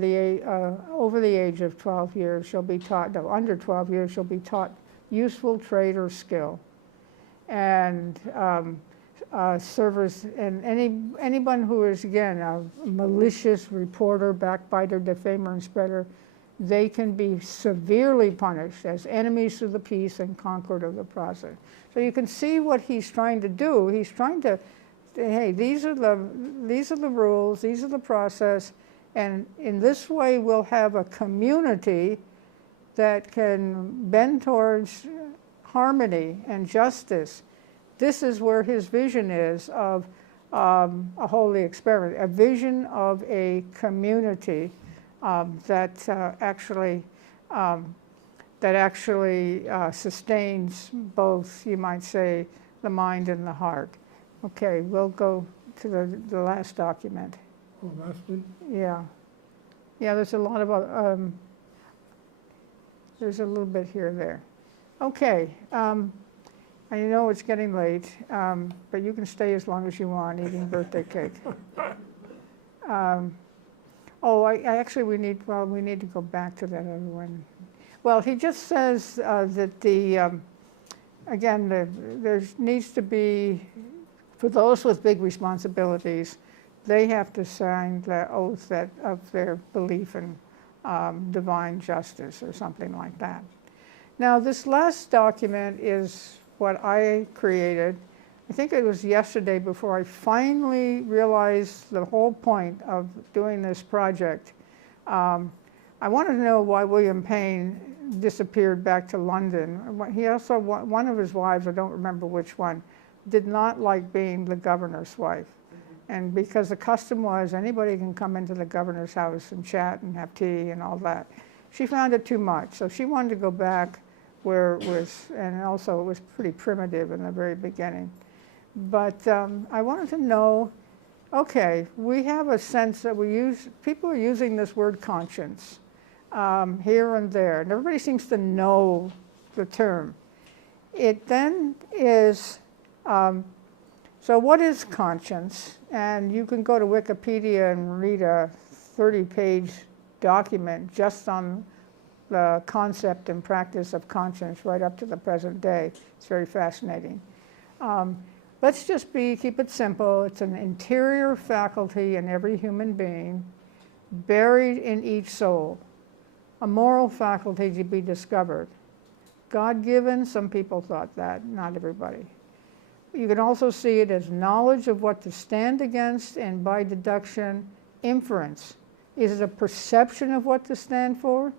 the age of 12 years shall be taught, no, under 12 years shall be taught useful trade or skill. And servers, and anyone who is, again, a malicious reporter, backbiter, defamer, and spreader, they can be severely punished as enemies to the peace and concord of the process. So you can see what he's trying to do. He's trying to say, hey, these are the rules, these are the process, and in this way we'll have a community that can bend towards harmony and justice. This is where his vision is of a holy experiment, a vision of a community that actually sustains both, you might say, the mind and the heart. Okay, we'll go to the last document. Oh, last one? Yeah. Yeah, there's a lot of, there's a little bit here and there. Okay, I know it's getting late, but you can stay as long as you want eating birthday cake. We need to go back to that other one. Well, he just says that there needs to be, for those with big responsibilities, they have to sign the oath of their belief in divine justice or something like that. Now, this last document is what I created. I think it was yesterday before I finally realized the whole point of doing this project. I wanted to know why William Penn disappeared back to London. He also, one of his wives, I don't remember which one, did not like being the governor's wife. And because the custom was anybody can come into the governor's house and chat and have tea and all that. She found it too much, so she wanted to go back where it was, and also it was pretty primitive in the very beginning. But I wanted to know, okay, we have a sense that people are using this word conscience here and there, and everybody seems to know the term. It then is, so what is conscience? And you can go to Wikipedia and read a 30-page document just on the concept and practice of conscience right up to the present day. It's very fascinating. let's just keep it simple. It's an interior faculty in every human being, buried in each soul. A moral faculty to be discovered. God-given, some people thought that, not everybody. You can also see it as knowledge of what to stand against, and by deduction, inference. Is it a perception of what to stand for?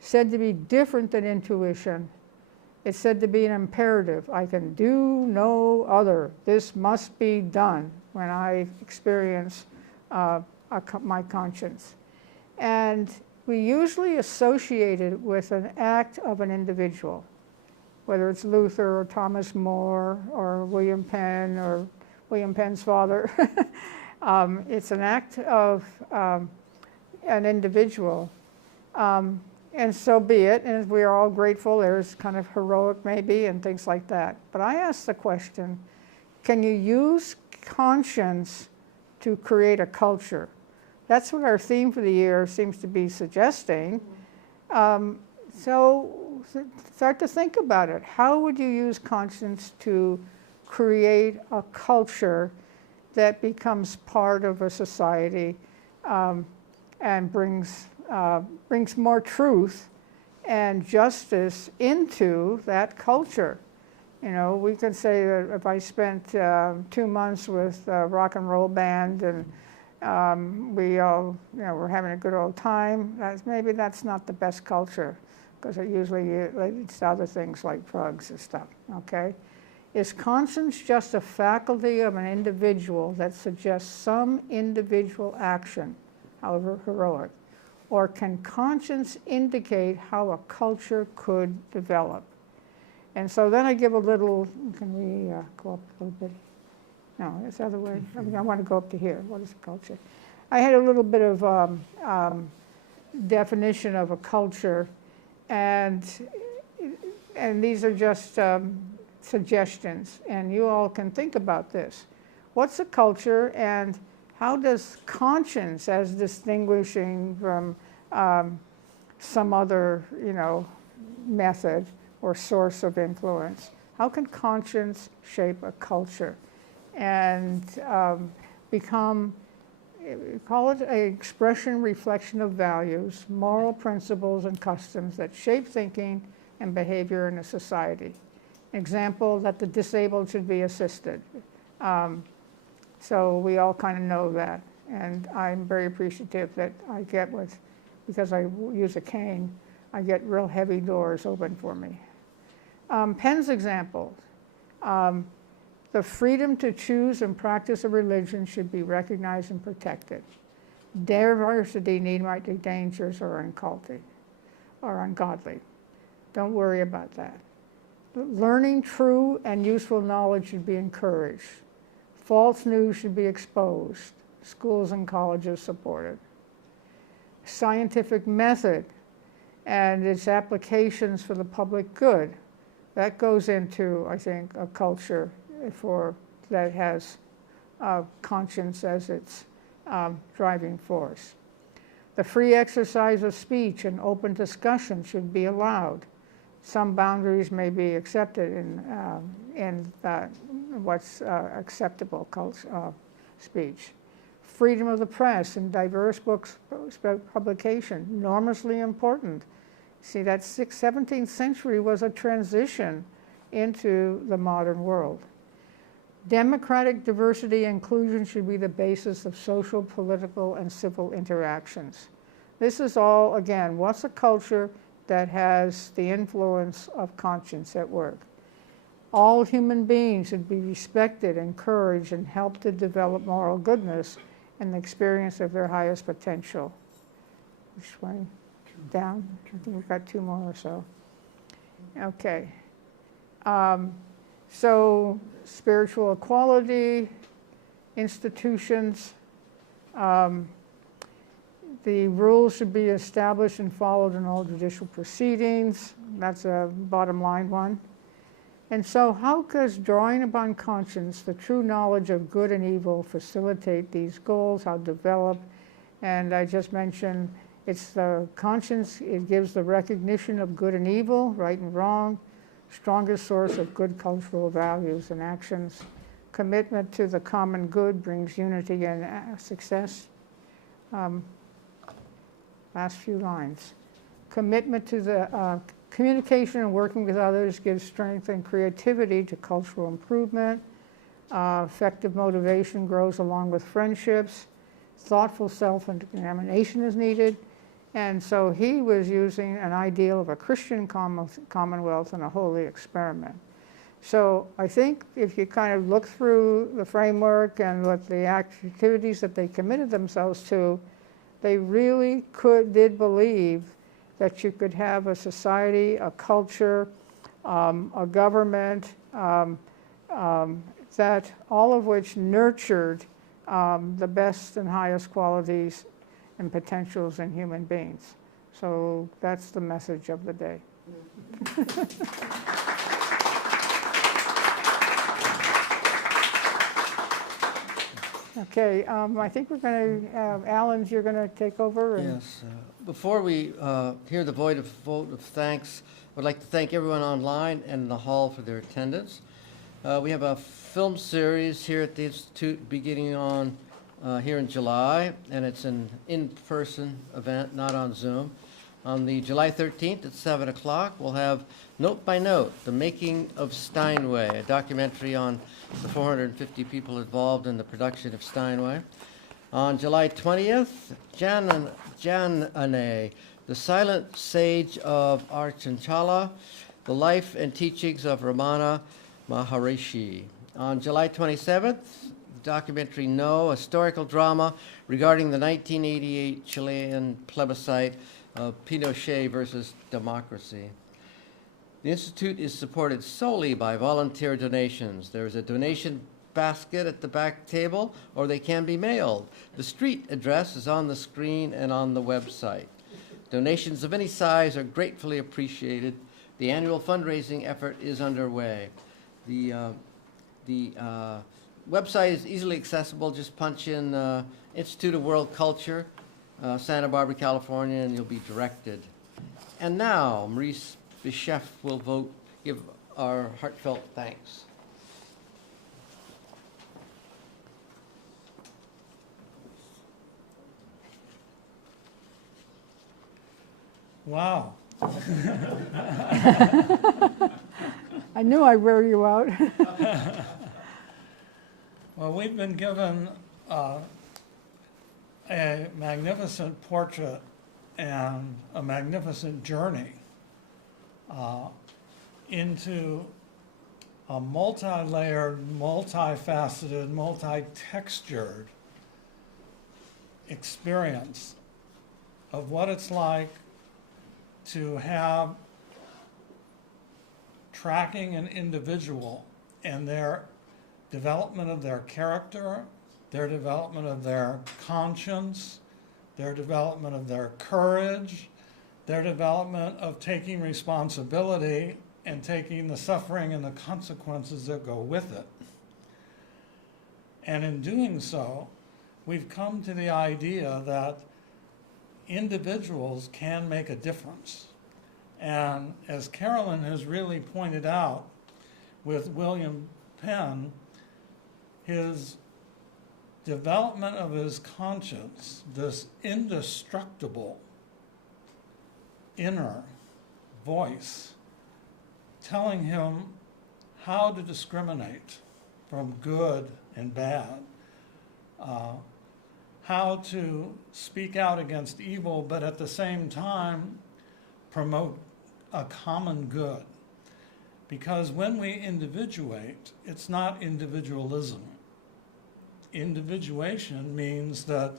Said to be different than intuition. It's said to be an imperative. I can do no other. This must be done when I experience my conscience. And we usually associate it with an act of an individual, whether it's Luther or Thomas More or William Penn or William Penn's father. It's an act of an individual. And so be it, and we are all grateful. There's kind of heroic maybe and things like that. But I ask the question, can you use conscience to create a culture? That's what our theme for the year seems to be suggesting. So start to think about it. How would you use conscience to create a culture that becomes part of a society and brings more truth and justice into that culture? You know, we could say that if I spent 2 months with a rock and roll band and we all, we're having a good old time, maybe that's not the best culture, because it usually leads to other things like drugs and stuff, okay? Is conscience just a faculty of an individual that suggests some individual action, however heroic? Or can conscience indicate how a culture could develop? And so then I give a little, can we go up a little bit? No, it's the other way. I want to go up to here. What is a culture? I had a little bit of definition of a culture, and these are just suggestions, and you all can think about this. What's a culture, and how does conscience, as distinguishing from some other, method or source of influence, how can conscience shape a culture and become, call it an expression, reflection of values, moral principles and customs that shape thinking and behavior in a society? Example, that the disabled should be assisted. So we all kind of know that, and I'm very appreciative that I get because I use a cane, I get real heavy doors open for me. Penn's example, the freedom to choose and practice a religion should be recognized and protected. Diversity need not be dangerous or ungodly. Don't worry about that. Learning true and useful knowledge should be encouraged. False news should be exposed. Schools and colleges supported. Scientific method and its applications for the public good. That goes into, I think, a culture that has conscience as its driving force. The free exercise of speech and open discussion should be allowed. Some boundaries may be accepted in what's acceptable speech. Freedom of the press and diverse books publication, enormously important. See, that 17th century was a transition into the modern world. Democratic diversity and inclusion should be the basis of social, political, and civil interactions. This is all, again, what's a culture that has the influence of conscience at work? All human beings should be respected, encouraged, and helped to develop moral goodness and the experience of their highest potential. Which way? Down? I think we've got 2 more or so. Okay. So spiritual equality, institutions, the rules should be established and followed in all judicial proceedings. That's a bottom line one. And so how does drawing upon conscience, the true knowledge of good and evil, facilitate these goals, how develop? And I just mentioned it's the conscience, it gives the recognition of good and evil, right and wrong, strongest source of good cultural values and actions. Commitment to the common good brings unity and success. Last few lines. Commitment to the communication and working with others gives strength and creativity to cultural improvement. Effective motivation grows along with friendships. Thoughtful self-examination is needed. And so he was using an ideal of a Christian commonwealth and a holy experiment. So I think if you kind of look through the framework and what the activities that they committed themselves to, they really did believe that you could have a society, a culture, a government, that all of which nurtured the best and highest qualities and potentials in human beings. So that's the message of the day. Okay, I think we're going to, Alan, you're going to take over. And Yes. Before we hear the vote of thanks, I would like to thank everyone online and in the hall for their attendance. We have a film series here at the Institute beginning on here in July, and it's an in-person event, not on Zoom. On the July 13th at 7 o'clock, we'll have Note by Note, The Making of Steinway, a documentary on the 450 people involved in the production of Steinway. On July 20th, Janane, The Silent Sage of Archanchala, The Life and Teachings of Ramana Maharishi. On July 27th, the documentary No, a historical drama regarding the 1988 Chilean plebiscite of Pinochet versus democracy. The Institute is supported solely by volunteer donations. There is a donation basket at the back table, or they can be mailed. The street address is on the screen and on the website. Donations of any size are gratefully appreciated. The annual fundraising effort is underway. The website is easily accessible. Just punch in Institute of World Culture, Santa Barbara, California, and you'll be directed. And now, Maurice Bichef will give our heartfelt thanks. Wow. I knew I'd wear you out. Well, we've been given a magnificent portrait and a magnificent journey into a multi-layered, multifaceted, multi-textured experience of what it's like to have tracking an individual and their development of their character, their development of their conscience, their development of their courage, their development of taking responsibility and taking the suffering and the consequences that go with it. And in doing so, we've come to the idea that individuals can make a difference. And as Carolyn has really pointed out with William Penn, his development of his conscience, this indestructible inner voice telling him how to discriminate from good and bad, how to speak out against evil, but at the same time promote a common good. Because when we individuate, it's not individualism. Individuation means that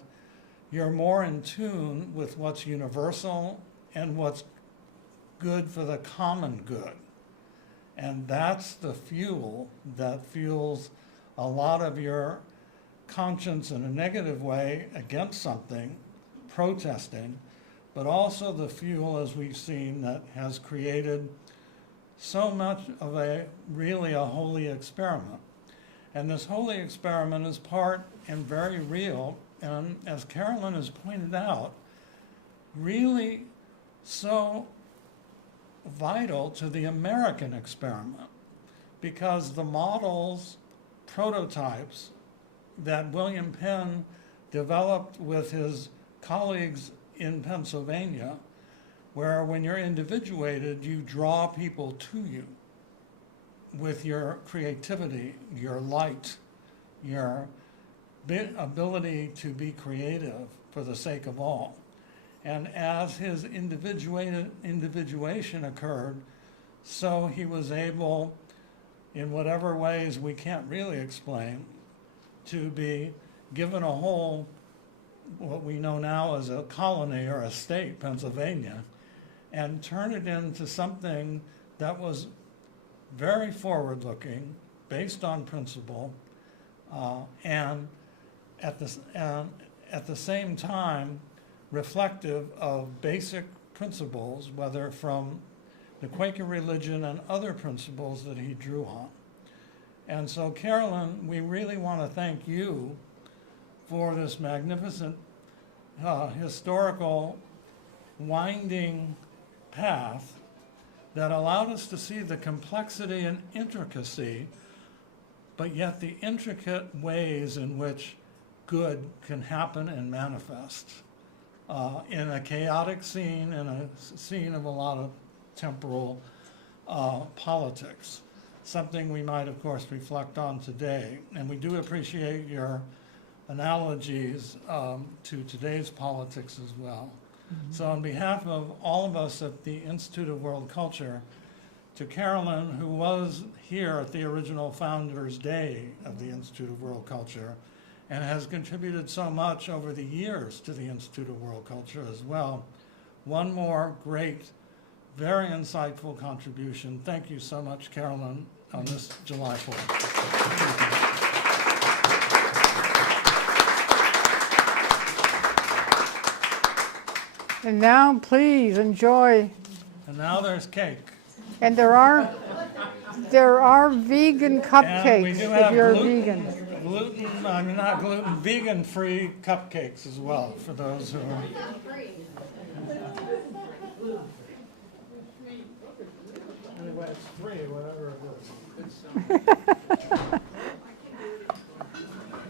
you're more in tune with what's universal and what's good for the common good. And that's the fuel that fuels a lot of your conscience in a negative way against something, protesting, but also the fuel, as we've seen, that has created so much of really a holy experiment. And this holy experiment is part and very real, and as Carolyn has pointed out, really so vital to the American experiment, because the models prototypes that William Penn developed with his colleagues in Pennsylvania, where when you're individuated, you draw people to you with your creativity, your light, your ability to be creative for the sake of all. And as his individuation occurred, so he was able, in whatever ways we can't really explain, to be given a whole, what we know now as a colony or a state, Pennsylvania, and turn it into something that was very forward-looking, based on principle, and at the same time reflective of basic principles, whether from the Quaker religion and other principles that he drew on. And so, Carolyn, we really want to thank you for this magnificent historical winding path that allowed us to see the complexity and intricacy, but yet the intricate ways in which good can happen and manifest in a chaotic scene, in a scene of a lot of temporal politics. Something we might, of course, reflect on today. And we do appreciate your analogies to today's politics as well. Mm-hmm. So on behalf of all of us at the Institute of World Culture, to Carolyn, who was here at the original Founders' Day of the Institute of World Culture, and has contributed so much over the years to the Institute of World Culture as well. One more great, very insightful contribution. Thank you so much, Carolyn, on this July 4th. And now, please enjoy. And now there's cake. And there are vegan And we cupcakes do if have you're vegan. vegan-free cupcakes as well for those who are. Anyway, it's free, whatever it is.